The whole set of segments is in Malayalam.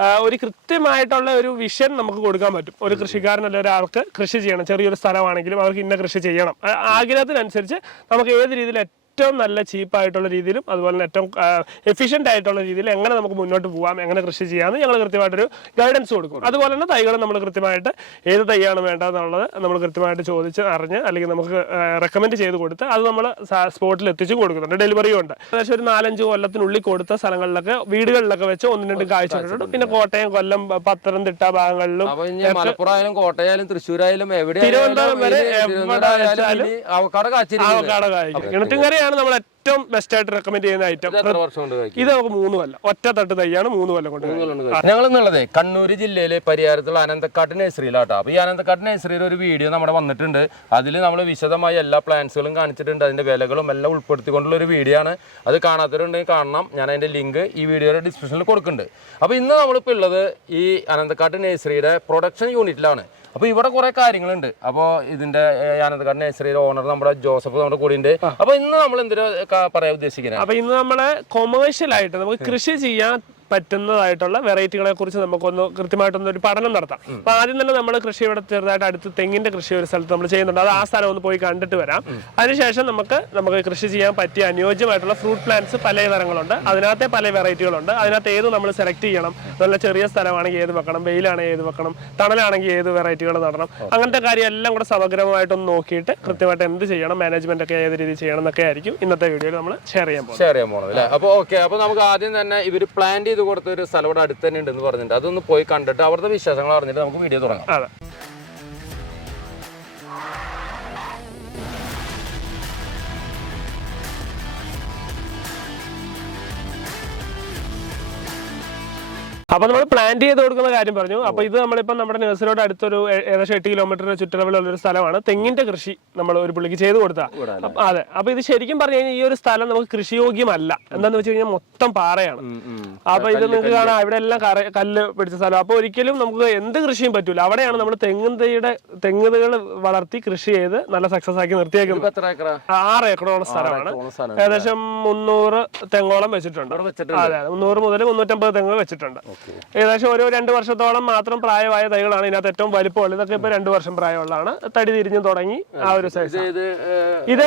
ഒരു കൃത്യമായിട്ടുള്ള ഒരു വിഷൻ നമുക്ക് കൊടുക്കാൻ പറ്റും. ഒരു കൃഷിക്കാരൻ അല്ല ഒരാൾക്ക് കൃഷി ചെയ്യണം. ചെറിയൊരു സ്ഥലമാണെങ്കിലും അവർക്ക് ഇന്ന കൃഷി ചെയ്യണം. ആഗ്രഹത്തിനനുസരിച്ച് നമുക്ക് ഏത് രീതിയിൽ ഏറ്റവും നല്ല ചീപ്പായിട്ടുള്ള രീതിയിലും അതുപോലെ തന്നെ ഏറ്റവും എഫിഷ്യന്റ് ആയിട്ടുള്ള രീതിയിൽ എങ്ങനെ നമുക്ക് മുന്നോട്ട് പോകാം എങ്ങനെ കൃഷി ചെയ്യാമെന്ന് ഞങ്ങൾ കൃത്യമായിട്ടൊരു ഗൈഡൻസ് കൊടുക്കും അതുപോലെ തന്നെ തൈകൾ നമ്മൾ കൃത്യമായിട്ട് ഏത് തൈയാണ് വേണ്ടതെന്നുള്ളത് നമ്മൾ കൃത്യമായിട്ട് ചോദിച്ച് അറിഞ്ഞ് അല്ലെങ്കിൽ നമുക്ക് റെക്കമെൻഡ് ചെയ്ത് കൊടുത്ത് അത് നമ്മൾ സ്പോട്ടിൽ എത്തിച്ച് കൊടുക്കുന്നുണ്ട്. ഡെലിവറിയും ഉണ്ട്. ഏകദേശം ഒരു നാലഞ്ച് കൊല്ലത്തിനുള്ളിൽ കൊടുത്ത സ്ഥലങ്ങളിലൊക്കെ വീടുകളിലൊക്കെ വെച്ച് ഒന്ന് രണ്ട് കാഴ്ച പിന്നെ കോട്ടയം കൊല്ലം പത്തനംതിട്ട ഭാഗങ്ങളിലും മലപ്പുറം ആയാലും കോട്ടയായാലും തൃശ്ശൂരായാലും എവിടെ തിരുവനന്തപുരം വരെ എവിടെ അവക്കാട് ആവക്കാട് കായ്ക്കും. കിണറ്റുംകറിയാണ് നമ്മൾ ഏറ്റവും ബെസ്റ്റ് ആയിട്ട് റെക്കമെൻഡ് ചെയ്യുന്ന ഐറ്റം ഇത് നമുക്ക് മൂന്ന് കൊല്ലം. ഒറ്റ തട്ട് തൈയാണ് മൂന്ന് കൊല്ലം കൊണ്ട്. ഞങ്ങൾ എന്നുള്ളത് കണ്ണൂർ ജില്ലയിലെ പരിഹാരത്തിലുള്ള അനന്തക്കാട്ട് നഴ്സറിയിലാട്ടോ. അപ്പോൾ ഈ അനന്തക്കാട്ട് നഴ്സറിയിൽ ഒരു വീഡിയോ നമ്മുടെ വന്നിട്ടുണ്ട്. അതിൽ നമ്മൾ വിശദമായി എല്ലാ പ്ലാന്റ്സുകളും കാണിച്ചിട്ടുണ്ട്. അതിന്റെ വിലകളും എല്ലാം ഉൾപ്പെടുത്തിക്കൊണ്ടുള്ള ഒരു വീഡിയോ ആണ്. അത് കാണാത്തവരുണ്ടെങ്കിൽ കാണണം. ഞാൻ അതിന്റെ ലിങ്ക് ഈ വീഡിയോയുടെ ഡിസ്ക്രിപ്ഷനിൽ കൊടുക്കുന്നുണ്ട്. അപ്പോൾ ഇന്ന് നമ്മളിപ്പോൾ ഉള്ളത് ഈ അനന്തക്കാട്ട് നഴ്സറിയുടെ പ്രൊഡക്ഷൻ യൂണിറ്റിലാണ് അപ്പോൾ ഇവിടെ കുറെ കാര്യങ്ങളുണ്ട്. അപ്പോൾ ഇതിന്റെ ഏഹ്, അനന്തക്കാട് നഴ്സറിയുടെ ഓണർ നമ്മുടെ ജോസഫ് നമ്മുടെ കൂടെ ഉണ്ട് അപ്പോൾ ഇന്ന് നമ്മൾ പറയാ പറയാൻ ഉദ്ദേശിക്കുന്നത് അപ്പൊ ഇന്ന് നമ്മൾ കൊമേഴ്ഷ്യൽ ആയിട്ട് നമുക്ക് കൃഷി ചെയ്യാൻ പറ്റുന്നതായിട്ടുള്ള വെറൈറ്റികളെ കുറിച്ച് നമുക്കൊന്ന് കൃത്യമായിട്ടൊന്ന് ഒരു പഠനം നടത്താം. അപ്പൊ ആദ്യം തന്നെ നമ്മൾ കൃഷി ഇവിടെ ചെറുതായിട്ട് അടുത്ത് തെങ്ങിന്റെ കൃഷി ഒരു സ്ഥലത്ത് നമ്മൾ ചെയ്യുന്നുണ്ട്. അത് ആ സ്ഥലം ഒന്ന് പോയി കണ്ടിട്ട് വരാം. അതിനുശേഷം നമുക്ക് നമുക്ക് കൃഷി ചെയ്യാൻ പറ്റിയ അനുയോജ്യമായിട്ടുള്ള ഫ്രൂട്ട് പ്ലാന്റ്സ് പല തരങ്ങളുണ്ട്. അതിനകത്തെ പല വെറൈറ്റികളുണ്ട്. അതിനകത്ത് ഏത് നമ്മൾ സെലക്ട് ചെയ്യണം? നല്ല ചെറിയ സ്ഥലമാണെങ്കിൽ ഏത് വെക്കണം? വെയിലാണെങ്കിൽ ഏത് വെക്കണം? തണലാണെങ്കിൽ ഏത് വെറൈറ്റികൾ നടണം? അങ്ങനത്തെ കാര്യം എല്ലാം കൂടെ സമഗ്രമായിട്ടൊന്ന് നോക്കിയിട്ട് കൃത്യമായിട്ട് എന്ത് ചെയ്യണം? മാനേജ്മെന്റ് ഒക്കെ ഏത് രീതിയിൽ ചെയ്യണം എന്നൊക്കെ ആയിരിക്കും ഇന്നത്തെ വീഡിയോയിൽ നമ്മൾ ഷെയർ ചെയ്യാൻ പോകുന്നത്. ഷെയർ ചെയ്യാൻ പോകണം അല്ലേ? അപ്പോൾ ഓക്കെ അപ്പോൾ നമുക്ക് ആദ്യം തന്നെ ഇവർ പ്ലാൻ ചെയ്ത് കൊടുത്ത ഒരു സ്ഥലം ഇവിടെ അടുത്ത് തന്നെ ഉണ്ടെന്ന് പറഞ്ഞിട്ടുണ്ട്. അതൊന്ന് പോയി കണ്ടിട്ട് അവരുടെ വിശ്വാസങ്ങൾ അറിഞ്ഞിട്ട് നമുക്ക് വീഡിയോ തുടങ്ങാം. അപ്പൊ നമ്മൾ പ്ലാൻ ചെയ്ത് കൊടുക്കുന്ന കാര്യം പറഞ്ഞു. അപ്പൊ ഇത് നമ്മളിപ്പോ നമ്മുടെ നഴ്സറിയോട് അടുത്തൊരു ഏകദേശം എട്ട് കിലോമീറ്ററിന് ചുറ്റളവിലുള്ള ഒരു സ്ഥലമാണ്. തെങ്ങിന്റെ കൃഷി നമ്മൾ ഒരു പുള്ളിക്ക് ചെയ്ത് കൊടുത്താ. അതെ. അപ്പൊ ഇത് ശരിക്കും പറഞ്ഞു കഴിഞ്ഞാൽ ഈ ഒരു സ്ഥലം നമുക്ക് കൃഷിയോഗ്യമല്ല. എന്താന്ന് വെച്ച് കഴിഞ്ഞാൽ മൊത്തം പാറയാണ്. അപ്പൊ ഇത് നിങ്ങൾക്ക് കാണാം. ഇവിടെ എല്ലാം കല്ല് പിടിച്ച സ്ഥലം. അപ്പൊ ഒരിക്കലും നമുക്ക് എന്ത് കൃഷിയും പറ്റൂല. അവിടെയാണ് നമ്മൾ തെങ്ങും തെങ്ങുതകൾ തെങ്ങുകൾ വളർത്തി കൃഷി ചെയ്ത് നല്ല സക്സസ് ആക്കി നിർത്തിയേക്കുന്നത്. ആറ് ഏക്കറോളം സ്ഥലമാണ്. ഏകദേശം മുന്നൂറ് തെങ്ങോളം വെച്ചിട്ടുണ്ട്. അതെ മുന്നൂറ് മുതൽ മുന്നൂറ്റമ്പത് തെങ്ങ് വെച്ചിട്ടുണ്ട്. ഏകദേശം ഓരോ രണ്ട് വർഷത്തോളം മാത്രം പ്രായമായ തൈകളാണ് ഇതിനകത്ത് ഏറ്റവും വലിപ്പമുള്ളത്. ഇതൊക്കെ ഇപ്പൊ രണ്ട് വർഷം പ്രായമുള്ളതാണ്. തടി തിരിഞ്ഞു തുടങ്ങി ആ ഒരു സൈസ് ഇത്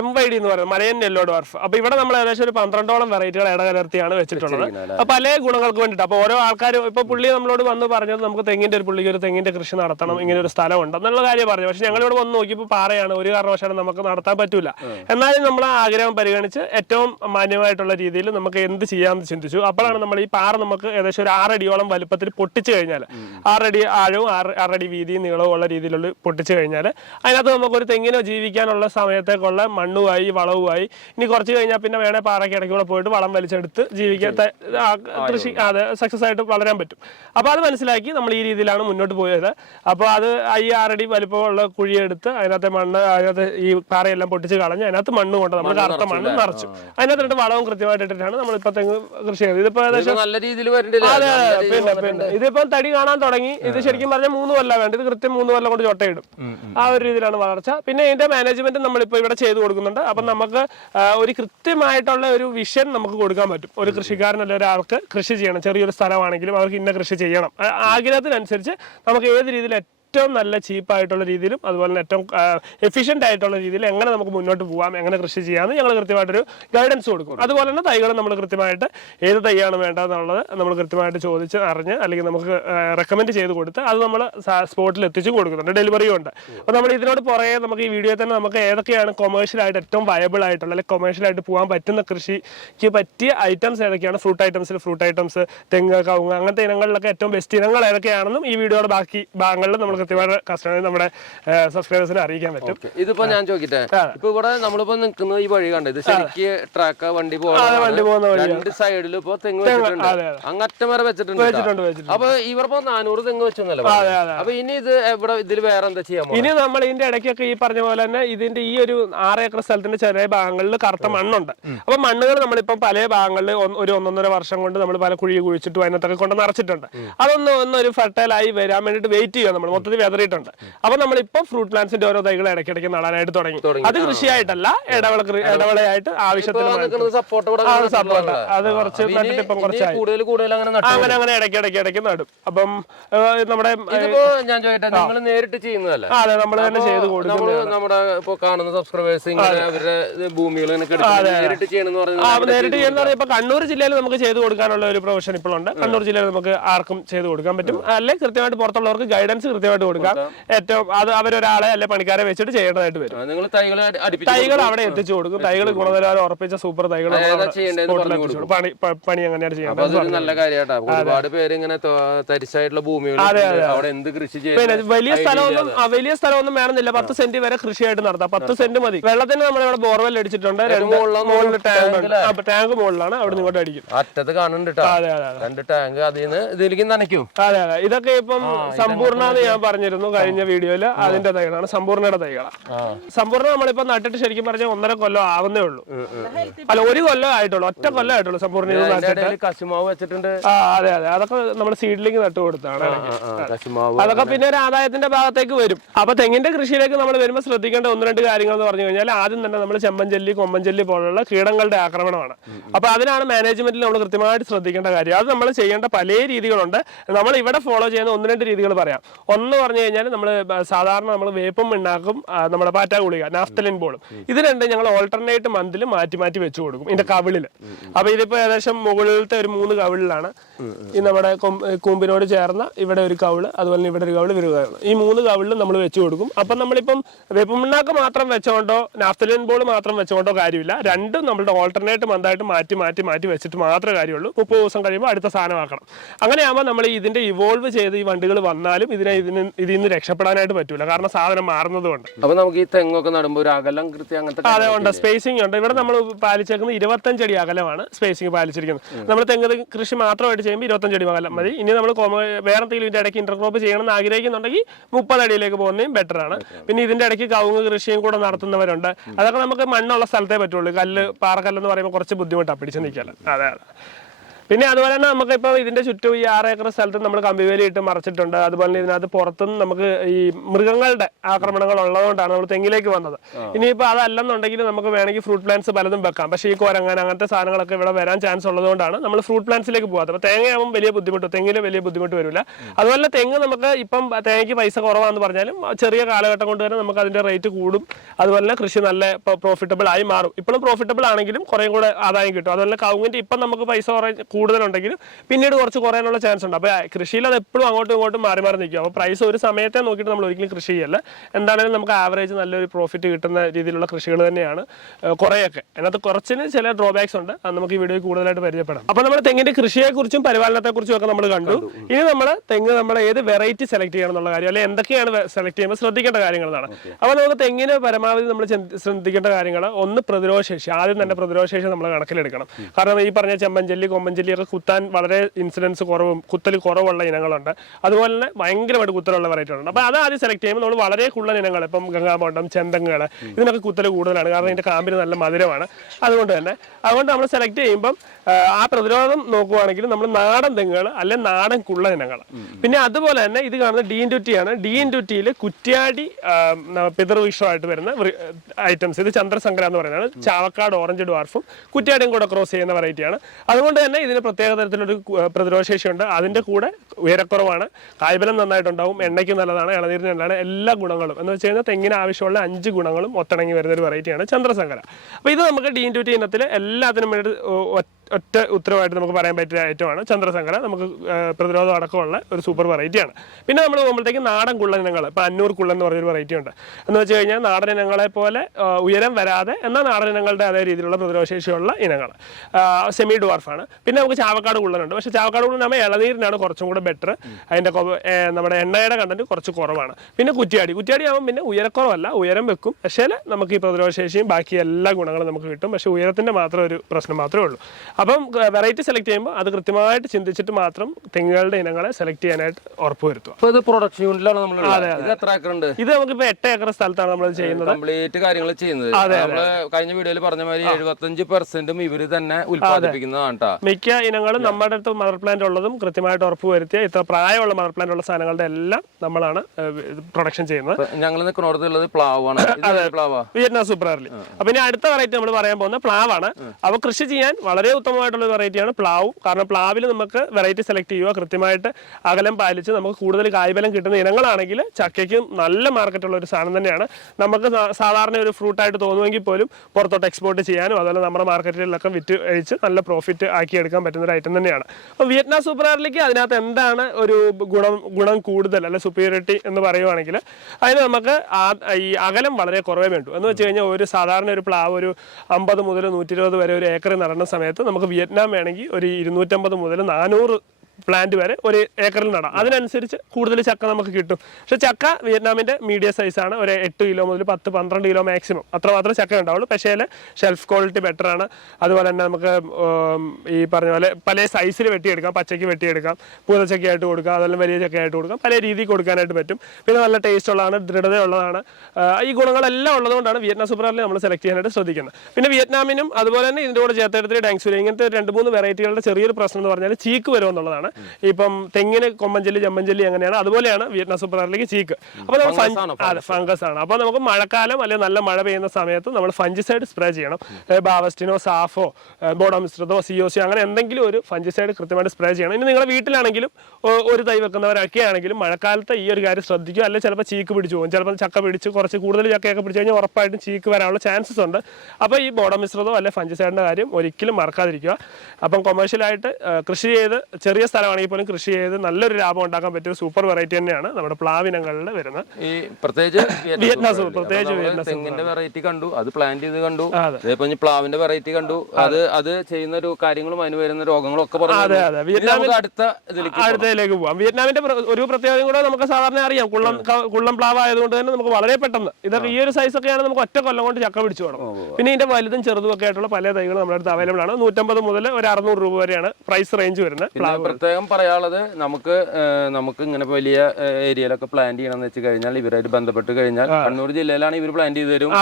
എം വൈ ഡി എന്ന് പറയുന്നത് മലയൻ യെല്ലോ വർഫ്. അപ്പൊ ഇവിടെ നമ്മൾ ഏകദേശം ഒരു പന്ത്രണ്ടോളം വെറൈറ്റികൾ ഇടകലർത്തിയാണ് വെച്ചിട്ടുള്ളത്. അപ്പൊ പല ഗുണങ്ങൾക്ക് വേണ്ടിയിട്ട് അപ്പൊ ഓരോ ആൾക്കാരും ഇപ്പൊ പുള്ളി നമ്മളോട് വന്ന് പറഞ്ഞത് നമുക്ക് തെങ്ങിന്റെ ഒരു പുള്ളിക്ക് ഒരു തെങ്ങിന്റെ കൃഷി നടത്തണം ഇങ്ങനെ ഒരു സ്ഥലമുണ്ട് എന്നുള്ള കാര്യം പറഞ്ഞു. പക്ഷെ ഞങ്ങളിവിടെ വന്ന് നോക്കിയപ്പോൾ പാറയാണ് ഒരു കാരണവശാലും നമുക്ക് നടത്താൻ പറ്റൂല. എന്നാലും നമ്മൾ ആഗ്രഹം പരിഗണിച്ച് ഏറ്റവും മാന്യമായിട്ടുള്ള രീതിയിൽ നമുക്ക് എന്ത് ചെയ്യാമെന്ന് ചിന്തിച്ചു. അപ്പോഴാണ് നമ്മൾ ഈ പാറ നമുക്ക് ഏകദേശം ഒരു ആറടിയോളം വലുപ്പത്തിൽ പൊട്ടിച്ചു കഴിഞ്ഞാൽ ആറടി ആഴവും ആറ് ആറടി വീതിയും നീളവും ഉള്ള രീതിയിലുള്ള പൊട്ടിച്ചു കഴിഞ്ഞാൽ അതിനകത്ത് നമുക്കൊരു തെങ്ങിനോ ജീവിക്കാനുള്ള സമയത്തേക്കുള്ള മണ്ണുമായി വളവുമായി ഇനി കുറച്ച് കഴിഞ്ഞാൽ പിന്നെ വേണേ പാറയ്ക്ക് ഇടയ്ക്കൂടെ പോയിട്ട് വളം വലിച്ചെടുത്ത് ജീവിക്കാൻ കൃഷി അതെ സക്സസ് ആയിട്ട് വളരാൻ പറ്റും. അപ്പോൾ അത് മനസ്സിലാക്കി നമ്മൾ ഈ രീതിയിലാണ് മുന്നോട്ട് പോയത്. അപ്പോൾ അത് ഈ ആറടി വലുപ്പമുള്ള കുഴിയെടുത്ത് അതിനകത്തെ മണ്ണ് അതിനകത്ത് ഈ പാറയെല്ലാം പൊട്ടിച്ച് കളഞ്ഞ് അതിനകത്ത് മണ്ണ് കൊണ്ട് നമ്മൾ കറുത്ത മണ്ണ് നിറച്ചു. അതിനകത്ത് രണ്ട് വളവും കൃത്യമായിട്ട് ഇട്ടിട്ടാണ് നമ്മൾ ഇപ്പൊ തെങ്ങ് കൃഷി ചെയ്തത് ഇതിപ്പോ ഏകദേശം നല്ല രീതിയിൽ അതെ അതെ രീതിയിൽ പിന്നെ പിന്നെ. ഇതിപ്പം തടി കാണാൻ തുടങ്ങി. ഇത് ശരിക്കും പറഞ്ഞാൽ മൂന്ന് കൊല്ലം വേണ്ട. ഇത് കൃത്യം മൂന്ന് കൊല്ലം കൊണ്ട് ചൊട്ടയിടും. ആ ഒരു രീതിയിലാണ് വളർച്ച. പിന്നെ ഇതിന്റെ മാനേജ്മെന്റ് നമ്മളിപ്പോ ഇവിടെ ചെയ്തു കൊടുക്കുന്നുണ്ട്. അപ്പൊ നമുക്ക് ഒരു കൃത്യമായിട്ടുള്ള ഒരു വിഷൻ നമുക്ക് കൊടുക്കാൻ പറ്റും. ഒരു കൃഷിക്കാരൻ അല്ല ഒരാൾക്ക് കൃഷി ചെയ്യണം. ചെറിയൊരു സ്ഥലമാണെങ്കിലും അവർക്ക് ഇന്ന കൃഷി ചെയ്യണം. ആഗ്രഹത്തിനനുസരിച്ച് നമുക്ക് ഏത് രീതിയിൽ ഏറ്റവും നല്ല ചീപ്പായിട്ടുള്ള രീതിയിലും അതുപോലെ തന്നെ ഏറ്റവും എഫിഷ്യന്റ് ആയിട്ടുള്ള രീതിയിൽ എങ്ങനെ നമുക്ക് മുന്നോട്ട് പോകാം എങ്ങനെ കൃഷി ചെയ്യാമെന്ന് ഞങ്ങൾ കൃത്യമായിട്ടൊരു ഗൈഡൻസ് കൊടുക്കും. അതുപോലെ തന്നെ തൈകൾ നമ്മൾ കൃത്യമായിട്ട് ഏത് തൈയാണ് വേണ്ടതെന്നുള്ളത് നമ്മൾ കൃത്യമായിട്ട് ചോദിച്ച് അറിഞ്ഞ് അല്ലെങ്കിൽ നമുക്ക് റെക്കമെൻഡ് ചെയ്ത് കൊടുത്ത് അത് നമ്മൾ സ്പോട്ടിൽ എത്തിച്ച് കൊടുക്കുന്നുണ്ട്. ഡെലിവറിയും ഉണ്ട് അപ്പോൾ നമ്മൾ ഇതിനോട് പുറകെ നമുക്ക് ഈ വീഡിയോ തന്നെ നമുക്ക് ഏതൊക്കെയാണ് കൊമേഴ്ഷ്യലായിട്ട് ഏറ്റവും വയബിൾ ആയിട്ടുള്ള അല്ലെങ്കിൽ കൊമേഴ്ഷ്യലായിട്ട് പോകാൻ പറ്റുന്ന കൃഷിക്ക് പറ്റിയ ഐറ്റംസ് ഏതൊക്കെയാണ്? ഫ്രൂട്ട് ഐറ്റംസ് ഫ്രൂട്ട് ഐറ്റംസ് തെങ്ങ് കവുങ്ങ് അങ്ങനത്തെ ഇനങ്ങളിലൊക്കെ ഏറ്റവും ബെസ്റ്റ് ഇനങ്ങൾ ഏതൊക്കെയാണെന്നും ഈ വീഡിയോയുടെ ബാക്കി ഭാഗങ്ങളിൽ നമ്മൾ കൃത്യമായിട്ട് കസ്റ്റമർ നമ്മുടെ സബ്സ്ക്രൈബേഴ്സിനെ അറിയിക്കാൻ പറ്റും. ഇതിപ്പോ ഞാൻ ചോദിക്കട്ടെ? ഇപ്പൊ ഇവിടെ നമ്മളിപ്പോ നിൽക്കുന്ന ഈ വഴി കണ്ടത് ഇത് ശരിക്ക് ട്രാക്ക് വണ്ടി പോകുന്ന രണ്ട് സൈഡിൽ ഇപ്പൊ തെങ്ങ് വെച്ചിട്ടുണ്ട്. അങ്ങറ്റം വരെ വെച്ചിട്ടുണ്ട് അപ്പൊ ഇവർപ്പോ നാനൂറ് തെങ്ങ് വെച്ചൊന്നല്ലേ അപ്പൊ ഇനി ഇത് ഇവിടെ ഇതിൽ വേറെ എന്താ ചെയ്യാൻ ഇനി നമ്മൾ ഇതിന്റെ ഇടയ്ക്കൊക്കെ ഈ പറഞ്ഞ പോലെ തന്നെ ഇതിന്റെ ഈ ഒരു ആറ് ഏക്കർ സ്ഥലത്തിന്റെ ചെറിയ ഭാഗങ്ങളിൽ കറുത്ത മണ്ണുണ്ട്. അപ്പൊ മണ്ണുകൾ നമ്മളിപ്പോ പല ഭാഗങ്ങളിൽ ഒരു ഒന്നൊന്നര വർഷം കൊണ്ട് നമ്മൾ പല കുഴി കുഴിച്ചിട്ടും അതിനകത്തൊക്കെ കൊണ്ട് നിറച്ചിട്ടുണ്ട്. അതൊന്നും ഒന്ന് ഒരു ഫെർട്ടൈൽ ആയി വരാൻ വേണ്ടിയിട്ട് വെയിറ്റ് ചെയ്യുക നമ്മൾ. പദ്ധതി വിതറിയിട്ടുണ്ട്. അപ്പൊ നമ്മളിപ്പോ ഫ്രൂട്ട് പ്ലാന്റ്സിന്റെ ഓരോ തൈകൾ ഇടയ്ക്കിടയ്ക്ക് നടാനായിട്ട് തുടങ്ങി. അത് കൃഷിയായിട്ടല്ല ഇടവള ഇടവളയായിട്ട് ആവശ്യത്തിന് സപ്പോർട്ട് അത് കുറച്ച് നട്ടിട്ട് ഇപ്പം കുറച്ചായി. അങ്ങനെ അങ്ങനെ ഇടയ്ക്ക് ഇടയ്ക്ക് ഇടയ്ക്ക് നടും. അപ്പം നമ്മുടെ ഞാൻ ചോദിക്കട്ടെ നിങ്ങൾ നേരിട്ട് ചെയ്യുന്നതല്ല? അതെ നമ്മൾ തന്നെ ചെയ്ത് കൊടുക്കും. നമ്മുടെ ഇപ്പൊ കാണുന്ന സബ്സ്ക്രൈബേഴ്സ് ഇങ്ങനെ അവരുടെ ഭൂമികൾ നേരിട്ട് ചെയ്യണമെന്ന് അപ്പൊ നേരിട്ട് ചെയ്യുന്ന പറഞ്ഞാൽ ഇപ്പൊ കണ്ണൂർ ജില്ലയിൽ നമുക്ക് ചെയ്ത് കൊടുക്കാനുള്ള ഒരു പ്രൊഫഷൻ ഇപ്പോഴുണ്ട് കണ്ണൂർ ജില്ലയിൽ നമുക്ക് ആർക്കും ചെയ്ത് കൊടുക്കാൻ പറ്റും. അല്ലെ? കൃത്യമായിട്ട് പുറത്തുള്ളവർക്ക് ഗൈഡൻസ് കൃത്യമായിട്ട് കൊടുക്കാം. ഏറ്റവും അത് അവരൊരാളെ അല്ലെ പണിക്കാരെ വെച്ചിട്ട് ചെയ്യേണ്ടതായിട്ട് വരും. നിങ്ങൾ തൈകൾ അവിടെ എത്തിച്ചു കൊടുക്കും. തൈകൾ ഗുണനിലവാരം ഉറപ്പിച്ച സൂപ്പർ തൈകൾ. പണി പണി ചെയ്യേണ്ടത് അതൊരു നല്ല ഒരുപാട് പേര് ഇങ്ങനെ ത- തരിശായിട്ടുള്ള ഭൂമികൾ അവിടെ എന്ത് കൃഷി പിന്നെ വലിയ സ്ഥലമൊന്നും വലിയ സ്ഥലമൊന്നും വേണമെന്നില്ല. പത്ത് സെന്റ് വരെ കൃഷിയായിട്ട് നടത്താം. പത്ത് സെന്റ് മതി. വെള്ളത്തിന് നമ്മളിവിടെ ബോർവെൽ അടിച്ചിട്ടുണ്ട്. രണ്ട് ടാങ്ക് ടാങ്ക് മുകളിലാണ്. അവിടെ ഇങ്ങോട്ട് അടിക്കും. അറ്റത്ത് കാണുന്നുണ്ട് രണ്ട് ടാങ്ക് അതിൽ നിന്ന് ഇതിലേക്ക് നനയ്ക്കും. അതെ അതെ. ഇതൊക്കെ ഇപ്പം സമ്പൂർണ ഞാൻ പറഞ്ഞിരുന്നു കഴിഞ്ഞ വീഡിയോയിൽ അതിന്റെ തൈകളാണ് സമ്പൂർണയുടെ തൈകളാണ് സമ്പൂർണ നമ്മളിപ്പോ നട്ടിട്ട് ശരിക്കും പറഞ്ഞാൽ ഒന്നര കൊല്ലം ആവുന്നേ ഉള്ളൂ. അല്ല ഒരു കൊല്ലം ആയിട്ടുള്ളൂ ഒറ്റ കൊല്ലം ആയിട്ടുള്ളൂ സമ്പൂർണ കശുമാവ് വെച്ചിട്ടുണ്ട്. ആ അതെ അതെ. അതൊക്കെ നമ്മൾ സീഡ്ലിംഗ് നട്ടു കൊടുത്താണ് അതൊക്കെ പിന്നെ ഒരു ആദായത്തിന്റെ ഭാഗത്തേക്ക് വരും. അപ്പൊ തെങ്ങിന്റെ കൃഷിയിലേക്ക് നമ്മൾ വരുമ്പോൾ ശ്രദ്ധിക്കേണ്ട ഒന്ന് രണ്ട് കാര്യങ്ങൾ എന്ന് പറഞ്ഞു കഴിഞ്ഞാൽ ആദ്യം തന്നെ നമ്മൾ ചെമ്പഞ്ചല്ലി കൊമ്പഞ്ചല്ലി പോലുള്ള കീടങ്ങളുടെ ആക്രമണമാണ്. അപ്പൊ അതിനാണ് മാനേജ്മെന്റിൽ നമ്മൾ കൃത്യമായിട്ട് ശ്രദ്ധിക്കേണ്ട കാര്യം. അത് നമ്മൾ ചെയ്യേണ്ട പല രീതികളുണ്ട്. നമ്മൾ ഇവിടെ ഫോളോ ചെയ്യുന്ന ഒന്ന് രണ്ട് രീതികൾ പറയാം. ഒന്ന് പറഞ്ഞു കഴിഞ്ഞാൽ നമ്മൾ സാധാരണ നമ്മൾ വേപ്പും ഉണ്ടാക്കും നമ്മുടെ പാറ്റ ഗുളിക നാഫ്തലിൻ ബോളും ഇത് രണ്ടും ഞങ്ങൾ ഓൾട്ടർനേറ്റ് മന്തിൽ മാറ്റി മാറ്റി വെച്ചു കൊടുക്കും ഇതിന്റെ കവിളിൽ അപ്പൊ ഇതിപ്പോ ഏകദേശം മുകളിലത്തെ ഒരു മൂന്ന് കവിളിലാണ് ഈ നമ്മുടെ കൂമ്പിനോട് ചേർന്ന ഇവിടെ ഒരു കവിൾ അതുപോലെ തന്നെ ഇവിടെ ഒരു കവിൾ വരുക ഈ മൂന്ന് കവിളിലും നമ്മൾ വെച്ചു കൊടുക്കും. അപ്പം നമ്മളിപ്പം വേപ്പുമിണ്ണാക്ക് മാത്രം വെച്ചോണ്ടോ നാഫ്തലിൻ ബോൾ മാത്രം വെച്ചോണ്ടോ കാര്യമില്ല. രണ്ടും നമ്മളുടെ ഓൾട്ടർനേറ്റ് മന്തായിട്ട് മാറ്റി മാറ്റി മാറ്റി വെച്ചിട്ട് മാത്രമേ കാര്യമുള്ളൂ. മുപ്പത് ദിവസം കഴിയുമ്പോൾ അടുത്ത സാധനമാക്കണം അങ്ങനെയാകുമ്പോൾ നമ്മൾ ഇതിന്റെ ഇവോൾവ് ചെയ്ത് ഈ വണ്ടികൾ വന്നാലും ഇതിനെ ഇതിന് ഇതിൽ നിന്ന് രക്ഷപ്പെടാനായിട്ട് പറ്റൂല. കാരണം സാധനം മാറുന്നത് കൊണ്ട്. അപ്പൊ നമുക്ക് ഈ തെങ്ങൊക്കെ നടുമ്പോൾ ഒരു അകലം കൃത്യം അങ്ങനത്തെ അതെ ഉണ്ട്. സ്പേസിംഗ് ഉണ്ട്. ഇവിടെ നമ്മൾ പാലിച്ചേക്കുന്നത് ഇരുപത്തഞ്ചടി അകലമാണ് സ്പേസിംഗ് പാലിച്ചിരിക്കുന്നത്. നമ്മൾ തെങ്ങ് കൃഷി മാത്രമായിട്ട് ചെയ്യുമ്പോൾ ഇരുപത്തഞ്ചടി അകലം മതി. ഇനി നമ്മൾ വേറെ എന്തെങ്കിലും ഇതിന്റെ ഇടയ്ക്ക് ഇന്റർക്രോപ്പ് ചെയ്യണമെന്ന് ആഗ്രഹിക്കുന്നുണ്ടെങ്കിൽ മുപ്പത് അടിയിലേക്ക് പോകുന്നതും ബെറ്റർ ആണ്. പിന്നെ ഇതിന്റെ ഇടയ്ക്ക് കവുങ്ങ് കൃഷിയും കൂടെ നടത്തുന്നവരുണ്ട്. അതൊക്കെ നമുക്ക് മണ്ണുള്ള സ്ഥലത്തേ പറ്റുള്ളൂ. കല്ല് പാറക്കല്ലെന്ന് പറയുമ്പോൾ കുറച്ച് ബുദ്ധിമുട്ടാണ് പിടിച്ച് നിൽക്കാൻ. അതെ അതെ. പിന്നെ അതുപോലെ തന്നെ നമുക്ക് ഇപ്പോൾ ഇതിന്റെ ചുറ്റും ഈ ആറ് ഏക്കർ സ്ഥലത്ത് നമ്മൾ കമ്പിവേലി ഇട്ട് മറച്ചിട്ടുണ്ട്. അതുപോലെ തന്നെ ഇതിനകത്ത് പുറത്തുനിന്ന് നമുക്ക് ഈ മൃഗങ്ങളുടെ ആക്രമണങ്ങൾ ഉള്ളതുകൊണ്ടാണ് നമ്മൾ തെങ്ങിലേക്ക് വന്നത്. ഇനിയിപ്പോൾ അതല്ലെന്നുണ്ടെങ്കിൽ നമുക്ക് വേണമെങ്കിൽ ഫ്രൂട്ട് പ്ലാന്റ്സ് പലതും വെക്കാം. പക്ഷേ ഈ കുരങ്ങൻ അങ്ങനത്തെ സാധനങ്ങളൊക്കെ ഇവിടെ വരാൻ ചാൻസ് ഉള്ളതുകൊണ്ടാണ് നമ്മൾ ഫ്രൂട്ട് പ്ലാന്റ്സിലേക്ക് പോകാത്തത് അപ്പോൾ തേങ്ങയാകുമ്പോൾ വലിയ ബുദ്ധിമുട്ട് തെങ്ങിൽ വലിയ ബുദ്ധിമുട്ട് വരില്ല. അതുപോലെ തെങ്ങ് നമുക്ക് ഇപ്പം തേങ്ങയ്ക്ക് പൈസ കുറവാന്ന് പറഞ്ഞാലും ചെറിയ കാലഘട്ടം കൊണ്ട് തന്നെ നമുക്ക് അതിന്റെ റേറ്റ് കൂടും. അതുപോലെ തന്നെ കൃഷി നല്ല പ്രോഫിറ്റബിൾ ആയി മാറും. ഇപ്പോഴും പ്രോഫിറ്റബിൾ ആണെങ്കിലും കുറേ കൂടെ ആദായം കിട്ടും. അതുപോലെ കവുങ്ങിന്റെ ഇപ്പം നമുക്ക് പൈസ കുറേ കൂടുതലുണ്ടെങ്കിലും പിന്നീട് കുറച്ച് കുറയാനുള്ള ചാൻസ് ഉണ്ട്. അപ്പോൾ കൃഷിയിൽ അത് എപ്പോഴും അങ്ങോട്ടും ഇങ്ങോട്ടും മാറി മാറി നിൽക്കും. അപ്പോൾ പ്രൈസ് ഒരു സമയത്തെ നോക്കിയിട്ട് നമ്മൾ ഒരിക്കലും കൃഷി ചെയ്യല്ല. എന്താണെങ്കിലും നമുക്ക് ആവറേജ് നല്ലൊരു പ്രോഫിറ്റ് കിട്ടുന്ന രീതിയിലുള്ള കൃഷികൾ തന്നെയാണ് കുറേയൊക്കെ. അതിനകത്ത് കുറച്ചിന് ചില ഡ്രോബാക്സ് ഉണ്ട്. അത് നമുക്ക് ഈ വീഡിയോയിൽ കൂടുതലായിട്ട് പരിചയപ്പെടാം. അപ്പോൾ നമ്മുടെ തെങ്ങിന്റെ കൃഷിയെക്കുറിച്ചും പരിപാലനത്തെക്കുറിച്ചും ഒക്കെ നമ്മൾ കണ്ടു. ഇനി നമ്മൾ തെങ്ങ് നമ്മൾ ഏത് വെറൈറ്റി സെലക്ട് ചെയ്യണം എന്നുള്ള കാര്യം അല്ലെങ്കിൽ എന്തൊക്കെയാണ് സെലക്ട് ചെയ്യുമ്പോൾ ശ്രദ്ധിക്കേണ്ട കാര്യങ്ങളാണ് അപ്പോൾ നമുക്ക് തെങ്ങിന് പരമാവധി നമ്മൾ ശ്രദ്ധിക്കേണ്ട കാര്യങ്ങൾ ഒന്ന് പ്രതിരോധശേഷി. ആദ്യം തന്നെ പ്രതിരോധശേഷി നമ്മൾ കണക്കിലെടുക്കണം. കാരണം ഈ പറഞ്ഞ ചെമ്പഞ്ചല്ലി കൊമ്പഞ്ചല്ലി ഒക്കെ കുത്താൻ വളരെ ഇൻസിഡൻസ് കുറവും കുത്തൽ കുറവുള്ള ഇനങ്ങളുണ്ട്. അതുപോലെ തന്നെ ഭയങ്കരമായിട്ട് കുത്തലുള്ള വെറൈറ്റികളുണ്ട് അപ്പോൾ അത് ആദ്യം സെലക്ട് ചെയ്യുമ്പോൾ നമ്മൾ വളരെ കൂടുതൽ ഇനങ്ങൾ ഇപ്പം ഗംഗാമോണ്ടം ചെന്തങ്ങൾ ഇതിനൊക്കെ കുത്തൽ കൂടുതലാണ്. കാരണം ഇതിന്റെ കാമ്പിന് നല്ല മധുരമാണ്. അതുകൊണ്ട് തന്നെ അതുകൊണ്ട് നമ്മൾ സെലക്ട് ചെയ്യുമ്പം ആ, പ്രതിരോധം നോക്കുവാണെങ്കിൽ നമ്മൾ നാടൻ തെങ്ങുകൾ അല്ലെ നാടൻ കുള്ള ഇനങ്ങൾ. പിന്നെ അതുപോലെ തന്നെ ഇത് കാണുന്ന ഡി ഇൻ ആണ് ഡി ഇൻ ടിയിൽ കുറ്റ്യാടി പിതൃവൃക്ഷമായിട്ട് വരുന്ന ഐറ്റംസ്. ഇത് ചന്ദ്രസങ്കര എന്ന് പറയുന്നത് ചാവക്കാട് ഓറഞ്ച് ഡ്വാർഫും കുറ്റ്യാടിയും കൂടെ ക്രോസ് ചെയ്യുന്ന വെറൈറ്റിയാണ് അതുകൊണ്ട് തന്നെ ഇതിന് പ്രത്യേക തരത്തിലൊരു പ്രതിരോധശേഷിയുണ്ട്. അതിന്റെ കൂടെ ഉയരക്കുറവാണ്. കായ്ബലം നന്നായിട്ടുണ്ടാവും എണ്ണയ്ക്ക് നല്ലതാണ് ഇളനീരിന് നല്ലതാണ് എല്ലാ ഗുണങ്ങളും. എന്ന് വെച്ച് കഴിഞ്ഞാൽ തെങ്ങിന് ആവശ്യമുള്ള അഞ്ച് ഗുണങ്ങളും ഒത്തിണങ്ങി വരുന്ന ഒരു വെറൈറ്റിയാണ് ചന്ദ്രസങ്കര അപ്പോൾ ഇത് നമുക്ക് ഡീൻ ടു ടി ഇനത്തിൽ എല്ലാത്തിനും വേണ്ടി ഒറ്റ ഉത്തരവായിട്ട് നമുക്ക് പറയാൻ പറ്റിയ ഐറ്റമാണ് ചന്ദ്രസങ്കര നമുക്ക് പ്രതിരോധം അടക്കമുള്ള ഒരു സൂപ്പർ വെറൈറ്റിയാണ് പിന്നെ നമ്മൾ പോകുമ്പോഴത്തേക്ക് നാടൻ കുള്ളൻ ഇനങ്ങൾ. ഇപ്പോൾ അന്നൂർ കുള്ളൻ എന്ന് പറഞ്ഞൊരു വെറൈറ്റി ഉണ്ട്. എന്ന് വെച്ച് കഴിഞ്ഞാൽ നാടൻ ഇനങ്ങളെ പോലെ ഉയരം വരാതെ എന്നാൽ നാടൻ ഇനങ്ങളുടെ അതേ രീതിയിലുള്ള പ്രതിരോധശേഷിയുള്ള ഇനങ്ങൾ. സെമി ഡുവാർഫാണ് പിന്നെ നമുക്ക് ചാവക്കാട് കുള്ളനുണ്ട്. പക്ഷേ ചാവക്കാട് കുള്ളൻ നമ്മൾ ഇളനീരിനാണ് കുറച്ചും കൂടെ ബെറ്റർ അതിന്റെ നമ്മുടെ എണ്ണയുടെ കണ്ടന്റ് കുറച്ച് കുറവാണ്. പിന്നെ കുറ്റിയാടി. കുറ്റിയാടി ആകുമ്പോൾ പിന്നെ ഉയരക്കുറവല്ല ഉയരം വെക്കും. പക്ഷേ നമുക്ക് ഈ പ്രതിരോധശേഷിയും ബാക്കി എല്ലാ ഗുണങ്ങളും നമുക്ക് കിട്ടും. പക്ഷേ ഉയരത്തിന്റെ മാത്രം ഒരു പ്രശ്നം മാത്രമേ ഉള്ളൂ. അപ്പം വെറൈറ്റി സെലക്ട് ചെയ്യുമ്പോൾ അത് കൃത്യമായിട്ട് ചിന്തിച്ചിട്ട് മാത്രം തെങ്ങുകളുടെ ഇനങ്ങളെ സെലക്ട് ചെയ്യാനായിട്ട് ഉറപ്പ് വരുത്തുക ഇപ്പൊ ഇത് പ്രൊഡക്ഷൻ യൂണിറ്റിലാണ് നമ്മൾ ഇത് എത്ര ഏക്കർ ഉണ്ട് ഇത് നമുക്കിപ്പോൾ എട്ട് ഏക്കർ സ്ഥലത്താണ് നമ്മൾ ചെയ്യുന്നത്. കംപ്ലീറ്റ് കാര്യങ്ങൾ ചെയ്യുന്നത്. കഴിഞ്ഞ വീഡിയോയിൽ പറഞ്ഞ മാതിരി എഴുപത്തഞ്ച് പെർസെന്റും ഇവർ തന്നെ ഉത്പാദിപ്പിക്കുന്നതാണ് കേട്ടോ മിക്ക ഇനങ്ങളും നമ്മുടെ അടുത്ത് മദർ പ്ലാന്റ് ഉള്ളതും കൃത്യമായിട്ട് ഉറപ്പ് വരുത്തി ക്വാളിറ്റി ഇത്ര പ്രായമുള്ള മദർ പ്ലാന്റ് ഉള്ള സാധനങ്ങളുടെ എല്ലാം നമ്മളാണ് പ്രൊഡക്ഷൻ ചെയ്യുന്നത്. ഞങ്ങൾ നിൽക്കുന്നിടത്തുള്ളത് പ്ലാവാണ്. അതെ. പ്ലാവാ? Vietnam super early. അപ്പൊ ഇനി അടുത്ത വെറൈറ്റി നമ്മൾ പറയാൻ പോകുന്ന പ്ലാവാണ്. അപ്പൊ കൃഷി ചെയ്യാൻ വളരെ ഉത്തമമായിട്ടുള്ള വെറൈറ്റിയാണ് പ്ലാവ്. കാരണം പ്ലാവിൽ നമുക്ക് വെറൈറ്റി സെലക്ട് ചെയ്യുക കൃത്യമായിട്ട് അകലം പാലിച്ച് നമുക്ക് കൂടുതൽ കായ്ബലം കിട്ടുന്ന ഇനങ്ങളാണെങ്കിൽ ചക്കയ്ക്ക് നല്ല മാർക്കറ്റുള്ള ഒരു സാധനം തന്നെയാണ്. നമുക്ക് സാധാരണ ഒരു ഫ്രൂട്ടായിട്ട് തോന്നുമെങ്കിൽ പോലും പുറത്തോട്ട് എക്സ്പോർട്ട് ചെയ്യാനും അതുപോലെ നമ്മുടെ മാർക്കറ്റിലൊക്കെ വിറ്റ് അഴിച്ച് നല്ല പ്രോഫിറ്റ് ആക്കി എടുക്കാൻ പറ്റുന്ന ഒരു ഐറ്റം തന്നെയാണ്. അപ്പോൾ വിയറ്റ്നാം സൂപ്പർ ആർലിക്ക് അതിനകത്ത് എന്താണ് ഒരു ഗുണം ഗുണം കൂടുതൽ അല്ലെ സുപ്പീരിയറിറ്റി എന്ന് പറയുവാണെങ്കിൽ അതിന് നമുക്ക് ഈ അകലം വളരെ കുറവേ വേണ്ടു. എന്ന് വെച്ച് കഴിഞ്ഞാൽ ഒരു സാധാരണ ഒരു പ്ലാവ് ഒരു അമ്പത് മുതൽ നൂറ്റി വരെ ഒരു ഏക്കർ നടണ സമയത്ത് നമുക്ക് വിയറ്റ്നാം വേണമെങ്കിൽ ഒരു ഇരുന്നൂറ്റമ്പത് മുതൽ നാനൂറ് പ്ലാന്റ് വരെ ഒരു ഏക്കറിൽ നടാം. അതിനനുസരിച്ച് കൂടുതൽ ചക്ക നമുക്ക് കിട്ടും. പക്ഷെ ചക്ക വിയറ്റ്നാമിന്റെ മീഡിയം സൈസാണ് ഒരു എട്ട് കിലോ മുതൽ പത്ത് പന്ത്രണ്ട് കിലോ മാക്സിമം അത്ര മാത്രമേ ചക്ക ഉണ്ടാവുള്ളൂ. പക്ഷേ ഷെൽഫ് ക്വാളിറ്റി ബെറ്റർ ആണ്. അതുപോലെ തന്നെ നമുക്ക് ഈ പറഞ്ഞ പോലെ പല സൈസിൽ വെട്ടിയെടുക്കാം. പച്ചയ്ക്ക് വെട്ടിയെടുക്കാം. പൂതച്ചക്കയായിട്ട് കൊടുക്കാം. അതുപോലെ വലിയ ചക്കയായിട്ട് കൊടുക്കാം. പല രീതിയിൽ കൊടുക്കാനായിട്ട് പറ്റും. പിന്നെ നല്ല ടേസ്റ്റ് ഉള്ളതാണ് ദൃഢതയുള്ളതാണ്. ഈ ഗുണങ്ങളെല്ലാം ഉള്ളതുകൊണ്ടാണ് വിയറ്റ്നാം സൂപ്പറിൽ നമ്മൾ സെലക്ട് ചെയ്യാനായിട്ട് ശ്രദ്ധിക്കുന്നത്. പിന്നെ വിയറ്റ്നാമിനും അതുപോലെ തന്നെ ഇതിന്റെ കൂടെ ചേർത്തെടുത്ത് ഡാങ്സുരി ഇങ്ങനത്തെ രണ്ട് മൂന്ന് വെറൈറ്റികളുടെ ചെറിയൊരു പ്രശ്നം എന്ന് പറഞ്ഞാൽ ചീക്ക് വരും എന്നുള്ളതാണ് ഇപ്പം തെങ്ങിന് കൊമ്മഞ്ചല്ലി ചെമ്മഞ്ചല്ലി അങ്ങനെയാണ് അതുപോലെയാണ് വിയറ്റ്നാം സൂപ്പർ സൂപ്പറിലേക്ക് ചീക്ക്. അപ്പോൾ നമ്മൾ അതെ ഫംഗസ് ആണ്. അപ്പോൾ നമുക്ക് മഴക്കാലം അല്ലെങ്കിൽ നല്ല മഴ പെയ്യുന്ന സമയത്ത് നമ്മൾ ഫഞ്ചിസൈഡ് സ്പ്രേ ചെയ്യണം. ബാവസ്റ്റിനോ സാഫോ ബോഡോമിസ്ട്രതോ സിയോസിയോ അങ്ങനെ എന്തെങ്കിലും ഒരു ഫഞ്ചിസൈഡ് കൃത്യമായിട്ട് സ്പ്രേ ചെയ്യണം. ഇനി നിങ്ങളുടെ വീട്ടിലാണെങ്കിലും ഒരു തൈ വെക്കുന്നവരൊക്കെ ആണെങ്കിലും മഴക്കാലത്ത് ഈ ഒരു കാര്യം ശ്രദ്ധിക്കുക. അല്ലെങ്കിൽ ചിലപ്പോൾ ചീക്ക് പിടിച്ചു പോകും. ചിലപ്പോൾ ചക്ക പിടിച്ച് കുറച്ച് കൂടുതൽ ചക്കയൊക്കെ പിടിച്ചു കഴിഞ്ഞാൽ ഉറപ്പായിട്ടും ചീക്ക് വരാനുള്ള ചാൻസസ് ഉണ്ട്. അപ്പോൾ ഈ ബോഡോമിസ്ട്രതോ അല്ലെങ്കിൽ ഫഞ്ചിസൈഡിന്റെ കാര്യം ഒരിക്കലും മറക്കാതിരിക്കുക. അപ്പം കൊമേഴ്ഷ്യലായിട്ട് കൃഷി ചെയ്ത് ചെറിയ സ്ഥലമാണെങ്കിൽ പോലും കൃഷി ചെയ്ത് നല്ലൊരു ലാഭം ഉണ്ടാക്കാൻ പറ്റിയ ഒരു സൂപ്പർ വെറൈറ്റി തന്നെയാണ് നമ്മുടെ പ്ലാവിനങ്ങളിൽ വരുന്നത്. ഈ പ്രത്യേകിച്ച് വിയറ്റ്നാം സൂപ്പർ, പ്രത്യേകിച്ച്? വിയറ്റ്നാം തെങ്ങിന്റെ വെറൈറ്റി. കണ്ടു അത് പ്ലാന്റ് ചെയ്ത് കണ്ടു അതേപോലെ പ്ലാവിന്റെ വെറൈറ്റി കണ്ടു. അത്. അത് ചെയ്യുന്ന ഒരു കാര്യങ്ങളും അതിന് വരുന്ന രോഗങ്ങളും ഒക്കെ അതെ, അതെ. വിയറ്റ്നാമിൽ- അടുത്ത. അടുത്തതിലേക്ക് പോവാം. വിയറ്റ്നാമിന്റെ ഒരു പ്രത്യേകത കൂടെ നമുക്ക് സാധാരണ അറിയാം. കുള്ളം കുള്ളം പ്ലാവ് ആയതുകൊണ്ട് തന്നെ നമുക്ക് വളരെ പെട്ടെന്ന്. ഇതൊക്കെ ഈ ഒരു സൈസ് ഒക്കെയാണ് നമുക്ക് ഒറ്റ കൊല്ലം കൊണ്ട് ചക്ക പിടിച്ചു തുടങ്ങും. പിന്നെ ഇതിന്റെ വലുതും ചെറുതും ഒക്കെ ആയിട്ടുള്ള പല തൈകളും നമ്മുടെ അടുത്ത് അവൈലബിൾ ആണ്. നൂറ്റമ്പത് മുതൽ ഒരു അറുന്നൂറ് രൂപ വരെയാണ് പ്രൈസ് റേഞ്ച് വരുന്നത് പിന്നെ പ്രത്യേകം പറയാനുള്ളത് നമുക്ക് നമുക്ക് ഇങ്ങനെ വലിയ ഏരിയയിലൊക്കെ പ്ലാന്റ് ചെയ്യണമെന്ന് വെച്ച് കഴിഞ്ഞാൽ ഇവരായിട്ട് ബന്ധപ്പെട്ട് കഴിഞ്ഞാൽ കണ്ണൂർ ജില്ലയിലാണ് ഇവർ പ്ലാൻ ചെയ്ത് തരും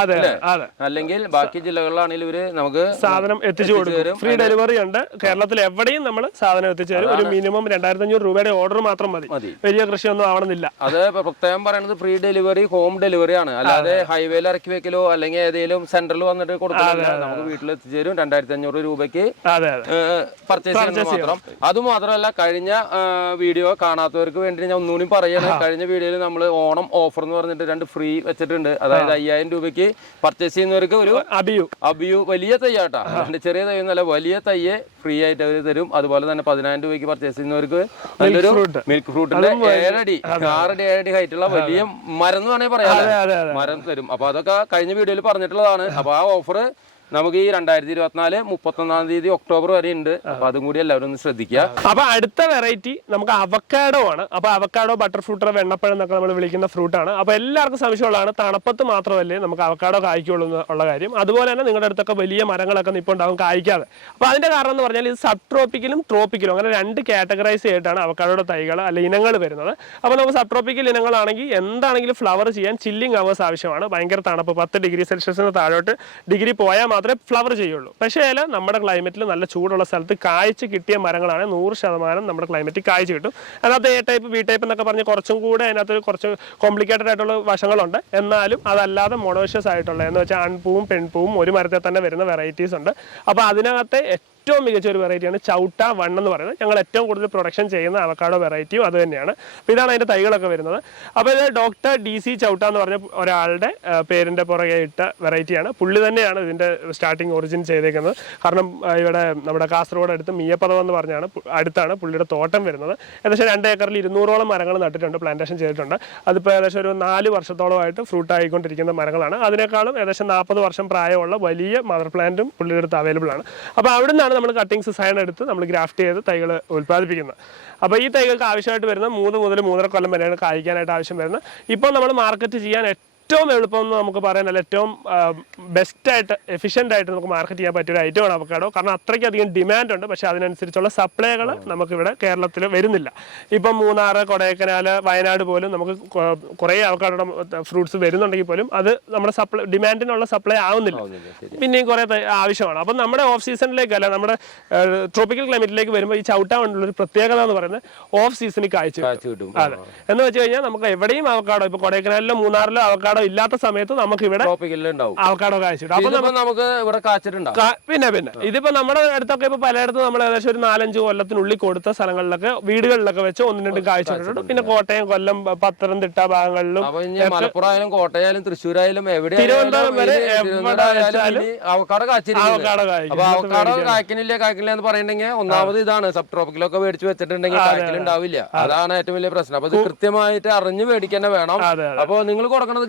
അല്ലെങ്കിൽ ബാക്കി ജില്ലകളിലാണെങ്കിൽ ഇവർ നമുക്ക് സാധനം എത്തിച്ചു കൊടുക്കും. ഫ്രീ ഡെലിവറി ഉണ്ട്. കേരളത്തിൽ എവിടെയും നമ്മൾ സാധനം എത്തിച്ചു തരും. ഒരു മിനിമം രണ്ടായിരത്തി അഞ്ഞൂറ് രൂപയുടെ ഓർഡർ മാത്രം മതി. വലിയ കൃഷിയൊന്നും ആവണമെന്നില്ല. അത് പ്രത്യേകം പറയുന്നത് ഫ്രീ ഡെലിവറി ഹോം ഡെലിവറി ആണ്. അല്ലാതെ ഹൈവേയിൽ ഇറക്കി വെക്കലോ അല്ലെങ്കിൽ ഏതെങ്കിലും സെന്ററിൽ വന്നിട്ട് കൊടുക്കാൻ നമുക്ക് വീട്ടിൽ എത്തിച്ചേരും രണ്ടായിരത്തി അഞ്ഞൂറ് രൂപയ്ക്ക് പർച്ചേസ് മാത്രം. അത് മാത്രമല്ല കഴിഞ്ഞ വീഡിയോ കാണാത്തവർക്ക് വേണ്ടി ഞാൻ ഒന്നുകൂടി പറയാണ്. കഴിഞ്ഞ വീഡിയോയിൽ നമ്മൾ ഓണം ഓഫർ എന്ന് പറഞ്ഞിട്ട് രണ്ട് ഫ്രീ വെച്ചിട്ടുണ്ട്. അതായത് അയ്യായിരം രൂപയ്ക്ക് പർച്ചേസ് ചെയ്യുന്നവർക്ക് ഒരു അബിയു. അബിയു വലിയ തയ്യാട്ടാ ചെറിയ തൈ എന്നല്ല വലിയ തയ്യെ ഫ്രീ ആയിട്ട് അവർ തരും. അതുപോലെ തന്നെ പതിനായിരം രൂപയ്ക്ക് പർച്ചേസ് ചെയ്യുന്നവർക്ക് നല്ലൊരു. മിൽക്ക് ഫ്രൂട്ടിന്റെ ഏഴടി ആറടി ഏഴടി ഹൈറ്റുള്ള വലിയ മരം എന്ന് വേണമെങ്കിൽ പറയാം മരം തരും. അപ്പൊ അതൊക്കെ കഴിഞ്ഞ വീഡിയോയിൽ പറഞ്ഞിട്ടുള്ളതാണ്. അപ്പൊ ആ ഓഫർ നമുക്ക് ഈ രണ്ടായിരത്തി ഇരുപത്തിനാല് മുപ്പത്തൊന്നാം തീയതി ഒക്ടോബർ വരെ ഉണ്ട്. അപ്പൊ അതും കൂടി എല്ലാവരും ഒന്ന് ശ്രദ്ധിക്കുക. അപ്പൊ അടുത്ത വെറൈറ്റി നമുക്ക് അവക്കാഡോ ആണ്. അപ്പൊ അവക്കാഡോ ബട്ടർ ഫ്രൂട്ടർ വെണ്ണപ്പഴം എന്നൊക്കെ നമ്മൾ വിളിക്കുന്ന ഫ്രൂട്ട് ആണ്. അപ്പൊ എല്ലാവർക്കും സംശയമുള്ളതാണ്. തണുപ്പത്ത് മാത്രമല്ലേ നമുക്ക് അവക്കാഡോ കായ്ക്കുള്ളൂ ഉള്ള കാര്യം. അതുപോലെ തന്നെ നിങ്ങളുടെ അടുത്തൊക്കെ വലിയ മരങ്ങളൊക്കെ നിപ്പുണ്ടാവും കായ്ക്കാതെ. അപ്പൊ അതിന്റെ കാരണം എന്ന് പറഞ്ഞാൽ ഇത് സബ് ട്രോപ്പിക്കലും ട്രോപ്പിക്കലും അങ്ങനെ രണ്ട് കാറ്റഗറൈസ് ചെയ്തിട്ടാണ് അവക്കാഡോയുടെ തൈകൾ അല്ലെ ഇനങ്ങൾ വരുന്നത്. അപ്പൊ നമുക്ക് സബ് ട്രോപ്പിക്കൽ ഇനങ്ങളാണെങ്കിൽ എന്താണെങ്കിലും ഫ്ലവർ ചെയ്യാൻ ചില്ലിങ് അവേഴ്സ് ആവശ്യമാണ്. ഭയങ്കര തണുപ്പ് പത്ത് ഡിഗ്രി സെൽഷ്യസിന് താഴോട്ട് ഡിഗ്രി പോയാൽ മാത്രമേ ഫ്ലവർ ചെയ്യുള്ളൂ. പക്ഷേ അതിൽ നമ്മുടെ ക്ലൈമറ്റിൽ നല്ല ചൂടുള്ള സ്ഥലത്ത് കായ്ച്ച് കിട്ടിയ മരങ്ങളാണ്. നൂറ് ശതമാനം നമ്മുടെ ക്ലൈമറ്റിൽ കായ്ച്ച് കിട്ടും. അതിനകത്ത് എ ടൈപ്പ് ബി ടൈപ്പ് എന്നൊക്കെ പറഞ്ഞ് കുറച്ചും കൂടെ അതിനകത്ത് കുറച്ച് കോംപ്ലിക്കേറ്റഡ് ആയിട്ടുള്ള വശങ്ങളുണ്ട്. എന്നാലും അതല്ലാതെ മൊണോഷ്യസ് ആയിട്ടുള്ള എന്ന് വെച്ചാൽ ആൺപൂവും പെൺപൂവും ഒരു മരത്തിൽ തന്നെ വരുന്ന വെറൈറ്റീസ് ഉണ്ട്. അപ്പോൾ അതിനകത്തെ ഏറ്റവും മികച്ച ഒരു വെറൈറ്റിയാണ് ചൗട്ട വൺ എന്ന് പറയുന്നത്. ഞങ്ങൾ ഏറ്റവും കൂടുതൽ പ്രൊഡക്ഷൻ ചെയ്യുന്ന അവക്കാഡോ വെറൈറ്റിയും അത് തന്നെയാണ്. അപ്പോൾ ഇതാണ് അതിന്റെ തൈകളൊക്കെ വരുന്നത്. അപ്പോൾ ഇത് ഡോക്ടർ ഡി സി ചൗട്ട എന്ന് പറഞ്ഞ ഒരാളുടെ പേരിന്റെ പുറകെ ഇട്ട വെറൈറ്റിയാണ് പുള്ളി തന്നെയാണ് ഇതിന്റെ സ്റ്റാർട്ടിങ് ഒറിജിൻ ചെയ്തേക്കുന്നത്. കാരണം ഇവിടെ നമ്മുടെ കാസർഗോഡ് അടുത്ത് മീയപ്പദം എന്ന് പറഞ്ഞാണ് അടുത്താണ് പുള്ളിയുടെ തോട്ടം വരുന്നത്. ഏകദേശം രണ്ട് ഏക്കറിൽ ഇരുന്നൂറോളം മരങ്ങൾ നട്ടിട്ടുണ്ട് പ്ലാന്റേഷൻ ചെയ്തിട്ടുണ്ട്. അതിപ്പോൾ ഏകദേശം ഒരു നാല് വർഷത്തോളമായിട്ട് ഫ്രൂട്ട് ആയിക്കൊണ്ടിരിക്കുന്ന മരങ്ങളാണ്. അതിനേക്കാളും ഏകദേശം നാൽപ്പത് വർഷം പ്രായമുള്ള വലിയ മദർ പ്ലാന്റും പുള്ളിയുടെ അടുത്ത് അവൈലബിൾ ആണ്. അപ്പോൾ അവിടെ നമ്മൾ കട്ടിങ്സ് സൈൻ എടുത്ത് നമ്മൾ ഗ്രാഫ്റ്റ് ചെയ്ത് തൈകൾ ഉൽപ്പാദിപ്പിക്കുന്നത് അപ്പോൾ ഈ തൈകൾക്ക് ആവശ്യമായിട്ട് വരുന്ന മൂന്ന് മുതൽ മൂന്നര കൊല്ലം വരെയാണ് കായ്ക്കാനായിട്ട് ആവശ്യം വരുന്നത്. ഇപ്പോൾ നമ്മൾ മാർക്കറ്റ് ചെയ്യാൻ ഏറ്റവും എളുപ്പം എന്ന് നമുക്ക് പറയാനല്ല ഏറ്റവും ബെസ്റ്റ് ആയിട്ട് എഫിഷ്യന്റ് ആയിട്ട് നമുക്ക് മാർക്കറ്റ് ചെയ്യാൻ പറ്റിയ ഒരു ഐറ്റമാണ് അവക്കാഡോ കാരണം അത്രയ്ക്കധികം ഡിമാൻഡ് ഉണ്ട് പക്ഷേ അതിനനുസരിച്ചുള്ള സപ്ലൈകൾ നമുക്കിവിടെ കേരളത്തിൽ വരുന്നില്ല. ഇപ്പം മൂന്നാർ കൊടൈക്കനാൽ വയനാട് പോലും നമുക്ക് കുറേ അവക്കാഡോ ഫ്രൂട്ട്സ് വരുന്നുണ്ടെങ്കിൽ പോലും അത് നമ്മുടെ സപ്ലൈ ഡിമാൻഡിനുള്ള സപ്ലൈ ആവുന്നില്ല. പിന്നെയും കുറേ ആവശ്യമാണ്. അപ്പം നമ്മുടെ ഓഫ് സീസണിലേക്കല്ല നമ്മുടെ ട്രോപ്പിക്കൽ ക്ലൈമറ്റിലേക്ക് വരുമ്പോൾ ഈ ചവിട്ടാനുള്ള ഒരു പ്രത്യേകത എന്ന് പറയുന്നത് ഓഫ് സീസണിൽ കാഴ്ച അതെ. എന്ന് വെച്ച് കഴിഞ്ഞാൽ നമുക്ക് എവിടെയും അവക്കാടോ ഇപ്പോൾ കൊടൈക്കനാലിലോ മൂന്നാറിലോ അവക്കാടോ ഇല്ലാത്ത സമയത്ത് നമുക്ക് ഇവിടെ ട്രോപ്പിക്കലിൽ ഉണ്ടാവും. അവക്കാടോ കാഴ്ച കിട്ടും അപ്പൊ നമുക്ക് ഇവിടെ കാച്ചിട്ടുണ്ടാവും. പിന്നെ പിന്നെ. ഇതിപ്പോ നമ്മുടെ അടുത്തൊക്കെ ഇപ്പൊ പലയിടത്തും നമ്മൾ ഏകദേശം ഒരു നാലഞ്ച് കൊല്ലത്തിനുള്ളിൽ കൊടുത്ത സ്ഥലങ്ങളിലൊക്കെ വീടുകളിലൊക്കെ വെച്ച് ഒന്ന് രണ്ട് കാഴ്ച കണ്ടിട്ടുണ്ട് പിന്നെ കോട്ടയം കൊല്ലം പത്തനംതിട്ട ഭാഗങ്ങളിലും മലപ്പുറം ആയാലും കോട്ടയായാലും തൃശ്ശൂരായാലും എവിടെ തിരുവനന്തപുരം വരെ അവക്കാട് കായ്ക്കണില്ല കായ്ക്കണില്ല എന്ന് പറയണെങ്കിൽ ഒന്നാമത് ഇതാണ്. സബ് ട്രോപ്പിക്കലൊക്കെ മേടിച്ച് വെച്ചിട്ടുണ്ടെങ്കിൽ കായ്ക്കലുണ്ടാവില്ല. അതാണ് ഏറ്റവും വലിയ പ്രശ്നം. അപ്പൊ ഇത് കൃത്യമായിട്ട് അറിഞ്ഞു മേടിക്കാൻ വേണം. അപ്പൊ നിങ്ങൾ കൊടുക്കണത്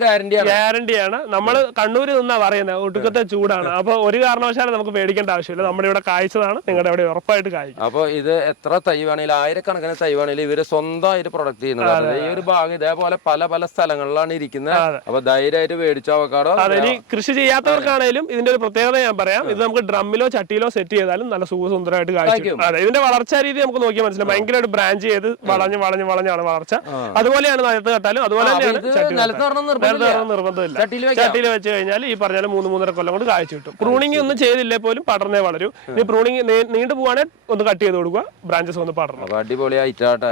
ഗ്യാരണ്ടിയാണ്. നമ്മൾ കണ്ണൂരിൽ നിന്നാ പറയുന്നത് ഒടുക്കത്തെ ചൂടാണ്. അപ്പൊ ഒരു കാരണവശാലും നമുക്ക് പേടിക്കേണ്ട ആവശ്യമില്ല. നമ്മുടെ ഇവിടെ കായ്ച്ചതാണ് നിങ്ങളുടെ ഇവിടെ ഉറപ്പായിട്ട് കാഴ്ച അപ്പൊ ഇത് എത്ര തൈവാണെങ്കിലും ആയിരക്കണക്കിന് തൈവാണെങ്കിലും ഇവർ സ്വന്തമായിട്ട് പ്രൊഡക്റ്റ് ചെയ്യുന്നത്. ഈ ഒരു ഭാഗം ഇതേപോലെ പല പല സ്ഥലങ്ങളിലാണ് ഇരിക്കുന്നത്. അപ്പൊ ധൈര്യമായിട്ട് മേടിച്ച അവക്കാടോ? അതെ ഇനി കൃഷി ചെയ്യാത്തവർക്കാണെങ്കിലും ഇതിന്റെ ഒരു പ്രത്യേകത ഞാൻ പറയാം. ഇത് നമുക്ക് ഡ്രമ്മിലോ ചട്ടിയിലോ സെറ്റ് ചെയ്താലും നല്ല സുഖസുന്ദരമായിട്ട് കായ്ക്കും. അതെ ഇതിന്റെ വളർച്ചാ രീതി നമുക്ക് നോക്കിയാൽ മനസ്സിലായി ഭയങ്കരമായിട്ട് ബ്രാഞ്ച് ചെയ്ത് വളഞ്ഞ് വളഞ്ഞ് വളഞ്ഞാണ് വളർച്ച. അതുപോലെയാണ് നിലത്ത് കട്ടാലും അതുപോലെ തന്നെയാണ് നേരത്തെ നിർബന്ധമില്ല. ചട്ടിയിൽ. വെച്ച് കഴിഞ്ഞാൽ ഈ പറഞ്ഞാൽ മൂന്ന് മൂന്നര കൊല്ലം കൊണ്ട് കാഴ്ച കിട്ടും. പ്രൂണിങ് ഒന്നും ചെയ്തില്ലേ പോലും പടർന്നേ വളരൂ. ഇനി പ്രൂണിങ് നീണ്ടു പോവാണെങ്കിൽ ഒന്ന് കട്ട് ചെയ്ത് കൊടുക്കുക. ബ്രാഞ്ചസ് ഒന്ന് പടർന്നു അടിപൊളിയായിട്ടാണ്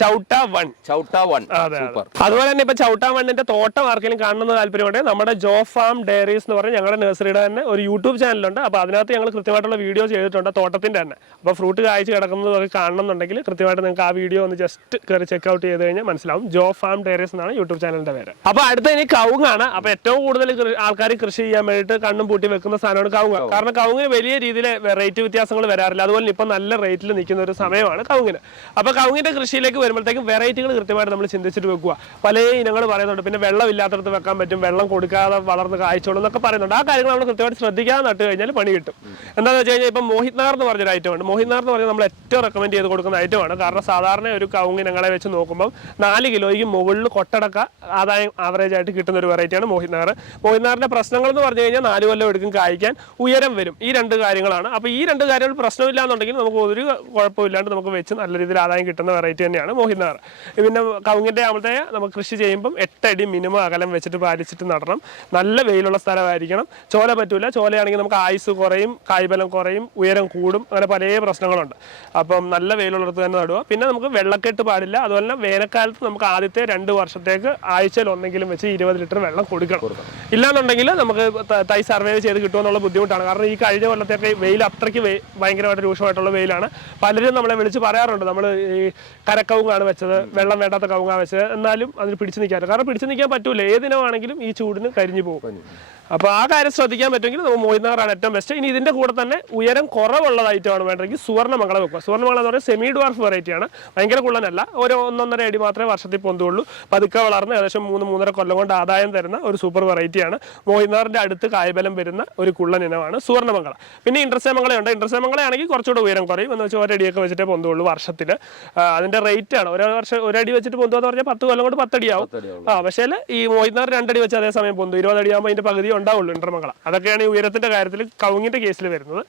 ചൗട്ട വൺ. ചൗട്ട വൺ. സൂപ്പർ. അതുപോലെ തന്നെ ഇപ്പൊ ചൗട്ട വണ്ണിന്റെ തോട്ടം ആർക്കെങ്കിലും കാണുന്ന താല്പര്യമുണ്ടെങ്കിൽ നമ്മുടെ ജോ ഫാം ഡയറീസ് എന്ന് പറഞ്ഞ ഞങ്ങളുടെ നഴ്സറിയുടെ തന്നെ ഒരു യൂട്യൂബ് ചാനലുണ്ട് അപ്പൊ അതിനകത്ത് ഞങ്ങൾ കൃത്യമായിട്ടുള്ള വീഡിയോ ചെയ്തിട്ടുണ്ട് തോട്ടത്തിന്റെ തന്നെ. അപ്പൊ ഫ്രൂട്ട് കാഴ്ച കിടക്കുന്നത് ഒക്കെ കാണണമെന്നുണ്ടെങ്കിൽ കൃത്യമായിട്ട് നിങ്ങൾക്ക് ആ വീഡിയോ ഒന്ന് ജസ്റ്റ് കയറി ചെക്ക് ഔട്ട് ചെയ്ത് കഴിഞ്ഞാൽ മനസ്സിലാവും. ജോ ഫാം ഡയറീസ് എന്നാണ് യൂട്യൂബ് ചാനലിന്റെ പേര്. അപ്പൊ അടുത്ത ഇനി കവുങ്ങാണ്. അപ്പൊ ഏറ്റവും കൂടുതൽ ആൾക്കാർ കൃഷി ചെയ്യാൻ വേണ്ടിയിട്ട് കണ്ണും പൂട്ടി വെക്കുന്ന സാധനമാണ് കവുങ്ങ്. കാരണം കവുങ്ങിന് വലിയ രീതിയിൽ റേറ്റ് വ്യത്യാസങ്ങൾ വരാറില്ല. അതുപോലെ ഇപ്പൊ നല്ല റേറ്റിൽ നിൽക്കുന്ന ഒരു സമയമാണ് കവുങ്ങിന്. അപ്പൊ കവുങ്ങിന്റെ കൃഷിയിലേക്ക് വരുമ്പോഴത്തേക്കും വെറൈറ്റികൾ കൃത്യമായിട്ട് നമ്മൾ ചിന്തിച്ചിട്ട് വെക്കുക. പല ഇനങ്ങൾ പറയുന്നുണ്ട്. പിന്നെ വെള്ളം ഇല്ലാത്തടത്ത് വെക്കാൻ പറ്റും. വെള്ളം കൊടുക്കാതെ വളർന്ന് കാഴ്ചകളും എന്നൊക്കെ പറയുന്നുണ്ട്. ആ കാര്യങ്ങൾ നമ്മൾ കൃത്യമായിട്ട് ശ്രദ്ധിക്കാതെ നട്ട് കഴിഞ്ഞാൽ പണി കിട്ടും. എന്താണെന്ന് വെച്ച് കഴിഞ്ഞാൽ ഇപ്പം മോഹിത് നാർ എന്ന് പറഞ്ഞൊരു ഐറ്റം ഉണ്ട്. മോഹിത് നാർ എന്ന് പറഞ്ഞാൽ നമ്മൾ ഏറ്റവും റെക്കമെൻഡ് ചെയ്ത് കൊടുക്കുന്ന ഐറ്റമാണ് കാരണം സാധാരണ ഒരു കവുങ്ങിനങ്ങളെ വെച്ച് നോക്കുമ്പോൾ നാല് കിലോയ്ക്ക് മുകളിൽ കൊട്ടടക്ക ആദായം ആവറേജ് ആയിട്ട് കിട്ടുന്ന ഒരു വെറൈറ്റിയാണ് മോഹിത് നാർ മോഹിത് നാറിന്റെ പ്രശ്നങ്ങൾ എന്ന് പറഞ്ഞു കഴിഞ്ഞാൽ നാല് കൊല്ലം എടുക്കും കായ്ക്കാൻ ഉയരം വരും. ഈ രണ്ട് കാര്യങ്ങളാണ്. അപ്പോൾ ഈ രണ്ട് കാര്യങ്ങൾ പ്രശ്നമില്ല എന്നുണ്ടെങ്കിൽ നമുക്ക് ഒരു കുഴപ്പമില്ലാണ്ട് നമുക്ക് വെച്ച് നല്ല രീതിയിൽ ആദായം കിട്ടുന്ന വെറൈറ്റി തന്നെയാണ് മോഹിത് നാർ പിന്നെ കവുങ്ങിന്റെ ആകുമ്പോഴത്തേ നമുക്ക് കൃഷി ചെയ്യുമ്പം എട്ടടി മിനിമം അകലം വെച്ചിട്ട് പാലിച്ചിട്ട് നടണം. നല്ല വെയിലുള്ള സ്ഥലമായിരിക്കണം. ചോല പറ്റൂല. ചോലയാണെങ്കിൽ നമുക്ക് ആയുസ് കുറയും കായ്ബലം കുറയും ഉയരം കൂടും. അങ്ങനെ പല പ്രശ്നങ്ങളുണ്ട്. അപ്പം നല്ല വെയിലുള്ളിടത്ത് തന്നെ നടുക പിന്നെ നമുക്ക് വെള്ളക്കെട്ട് പാടില്ല. അതുപോലെ തന്നെ വേനൽക്കാലത്ത് നമുക്ക് ആദ്യത്തെ രണ്ട് വർഷത്തേക്ക് ആഴ്ചയിൽ ഒന്നെങ്കിലും വെച്ച് ഇരുപത് ലിറ്റർ വെള്ളം കൊടുക്കണം. ഇല്ലാന്നുണ്ടെങ്കിൽ നമുക്ക് തൈ സർവൈവ് ചെയ്ത് കിട്ടുമെന്നുള്ള ബുദ്ധിമുട്ടാണ്. കാരണം ഈ കഴിഞ്ഞ കൊല്ലത്തേക്ക് വെയിൽ അത്രയ്ക്ക് ഭയങ്കരമായിട്ട് രൂക്ഷമായിട്ടുള്ള വെയിലാണ്. പലരും നമ്മളെ വിളിച്ച് പറയാറുണ്ട്. നമ്മൾ ഈ കരക്കവുങ്ങാണ് വെച്ചത് വെള്ളം വേണ്ടാത്ത കവുങ്ങാണ് വെച്ചത്. എന്നാലും അതിന് പിടിച്ചു നിൽക്കാറ് കാരണം പിടിച്ചു നിൽക്കാൻ പറ്റൂല. ഏതിനമാണെങ്കിലും ഈ ചൂടിന് കരിഞ്ഞു പോകും. അപ്പോൾ ആ കാര്യം ശ്രദ്ധിക്കാൻ പറ്റുമെങ്കിൽ നമ്മൾ മോയിനാറാണ് ഏറ്റവും ബെസ്റ്റ് ഇനി ഇതിന്റെ കൂടെ തന്നെ ഉയരം കുറവുള്ളതായിട്ടാണ് വേണ്ടെങ്കിൽ സുവർണമംഗള വെക്കുക. സുവർണമംഗളം എന്ന് പറയുന്നത് സെമി ഡ്വാർഫ് വെറൈറ്റിയാണ് ഭയങ്കര കുള്ളനല്ല. ഒരു ഒന്നൊന്നര അടി മാത്രമേ വർഷത്തിൽ പൊന്തുള്ളൂ. പതുക്കെ വളർന്ന് ഏകദേശം മൂന്ന് മൂന്നര കൊല്ലം കൊണ്ട് ആദായം തരുന്ന ഒരു സൂപ്പർ വെറൈറ്റിയാണ് മോയിനാറിന്റെ അടുത്ത് കായ്ബലം വരുന്ന ഒരു കുള്ളൻ ഇനമാണ് സുവർണമംഗള പിന്നെ ഇൻട്രസേമംഗളയുണ്ട് ഇൻട്രസേമംഗളയാണെങ്കിൽ കുറച്ചുകൂടെ ഉയരം കുറയും. എന്ന് വെച്ചാൽ ഒരടിയൊക്കെ വെച്ചിട്ട് പൊന്തുള്ളൂ വർഷത്തിൽ അതിന്റെ റേറ്റ് ആണ്. ഒരു വർഷം ഒരടി വെച്ചിട്ട് പൊന്തുക പറഞ്ഞാൽ പത്ത് കൊല്ലം കൊണ്ട് പത്തടിയാവും. ആ പക്ഷേ ഈ മോയിനാർ രണ്ടടി വെച്ച് അതേസമയം പൊന്തു. ഇരുപതടി അതിന്റെ അതിന്റെ പകുതി ഉണ്ടാവുള്ളൂ ഇന്റർമംഗളം അതൊക്കെയാണ് ഈ ഉയരത്തിന്റെ കാര്യത്തിൽ കവുങ്ങിന്റെ കേസിൽ വരുന്നത്.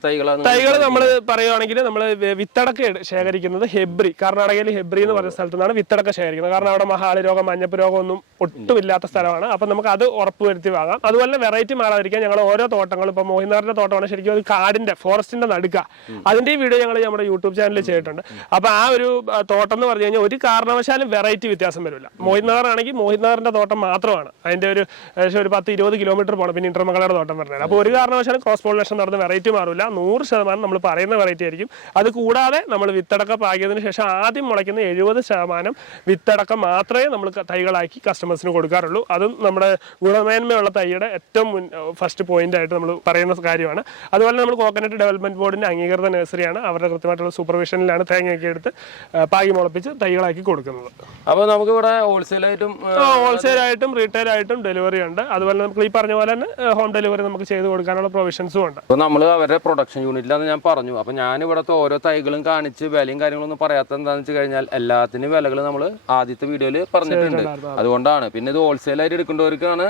തൈകൾ നമ്മൾ പറയുകയാണെങ്കിൽ നമ്മൾ വിത്തടക്ക ശേഖരിക്കുന്നത് ഹെബ്രി. കർണാടകയിൽ ഹെബ്രി എന്ന് പറഞ്ഞ സ്ഥലത്ത് നിന്നാണ് വിത്തടക്ക ശേഖരിക്കുന്നത്. കാരണം അവിടെ മഹാളി രോഗം മഞ്ഞപ്പ് രോഗം ഒന്നും ഒട്ടുമില്ലാത്ത സ്ഥലമാണ്. അപ്പൊ നമുക്ക് അത് ഉറപ്പുവരുത്തി വാങ്ങാം അതുപോലെ വെറൈറ്റി മാറാതിരിക്കാൻ ഞങ്ങൾ ഓരോ തോട്ടങ്ങളും ഇപ്പൊ മോഹിനാറിന്റെ തോട്ടമാണ് ശരിക്കും ഒരു കാടിന്റെ ഫോറസ്റ്റിന്റെ നടുക്ക. അതിന്റെ വീഡിയോ ഞങ്ങൾ നമ്മുടെ യൂട്യൂബ് ചാനലിൽ ചെയ്തിട്ടുണ്ട്. അപ്പൊ ആ ഒരു തോട്ടം എന്ന് പറഞ്ഞു കഴിഞ്ഞാൽ ഒരു കാരണവശാലും വെറൈറ്റി വ്യത്യാസം വരില്ല. മോഹിനാർ ആണെങ്കിൽ മോഹിനാറിന്റെ തോട്ടം മാത്രമാണ്. അതിന്റെ ഒരു ഏകദേശം ഒരു പത്ത് ഇരുപത് കിലോമീറ്റർ പോകണം പിന്നെ ഇന്റർമകളുടെ തോട്ടം വരുന്നത് അപ്പോൾ ഒരു കാരണവശാലും ക്രോസ് പോളിനേഷൻ നടന്ന വെറൈറ്റി മാറില്ല നൂറ് ശതമാനം നമ്മൾ പറയുന്ന വെറൈറ്റി ആയിരിക്കും. അത് കൂടാതെ നമ്മൾ വിത്തടക്കം പാകിയതിന് ശേഷം ആദ്യം മുളയ്ക്കുന്ന എഴുപത് ശതമാനം വിത്തടക്കം മാത്രമേ നമ്മൾ തൈകളാക്കി കസ്റ്റമേഴ്സിന് കൊടുക്കാറുള്ളൂ. അതും നമ്മുടെ ഗുണമേന്മയുള്ള തൈയുടെ ഏറ്റവും മുൻ ഫസ്റ്റ് പോയിന്റ് ആയിട്ട് നമ്മൾ പറയുന്ന കാര്യമാണ്. അതുപോലെ നമ്മൾ കോക്കനട്ട് ഡെവലപ്മെന്റ് ബോർഡിന്റെ അംഗീകൃത നഴ്സറിയാണ് അവരുടെ കൃത്യമായിട്ടുള്ള സൂപ്പർവിഷനിലാണ് തേങ്ങയൊക്കെ എടുത്ത് പാകി മുളപ്പിച്ച് തൈകളാക്കി കൊടുക്കുന്നത്. അപ്പോൾ നമുക്ക് ഇവിടെ ഹോൾസെയിൽ ആയിട്ടും ഹോൾസെയിൽ ആയിട്ടും റീറ്റെയിൽ ആയിട്ടും ഡെലിവറി ഉണ്ട്. അതുപോലെ നമുക്ക് ഈ പറഞ്ഞ പോലെ തന്നെ തന്നെ ഹോം ഡെലിവറി നമുക്ക് ചെയ്ത് കൊടുക്കാനുള്ള പ്രൊവിഷൻസും ഉണ്ട്. അപ്പോൾ നമ്മൾ അവരുടെ പ്രൊഡക്ഷൻ യൂണിറ്റിലാണ് ഞാൻ പറഞ്ഞു. അപ്പോൾ ഞാൻ ഇവിടുത്തെ ഓരോ തൈകളും കാണിച്ച് വിലയും കാര്യങ്ങളൊന്നും പറയാത്ത എന്താണെന്ന് വെച്ച് കഴിഞ്ഞാൽ എല്ലാത്തിനും വിലകൾ നമ്മൾ ആദ്യത്തെ വീഡിയോയിൽ പറഞ്ഞിട്ടുണ്ട്. അതുകൊണ്ടാണ്. പിന്നെ ഇത് ഹോൾസെയിൽ ആയിട്ട് എടുക്കേണ്ടവർക്കാണ്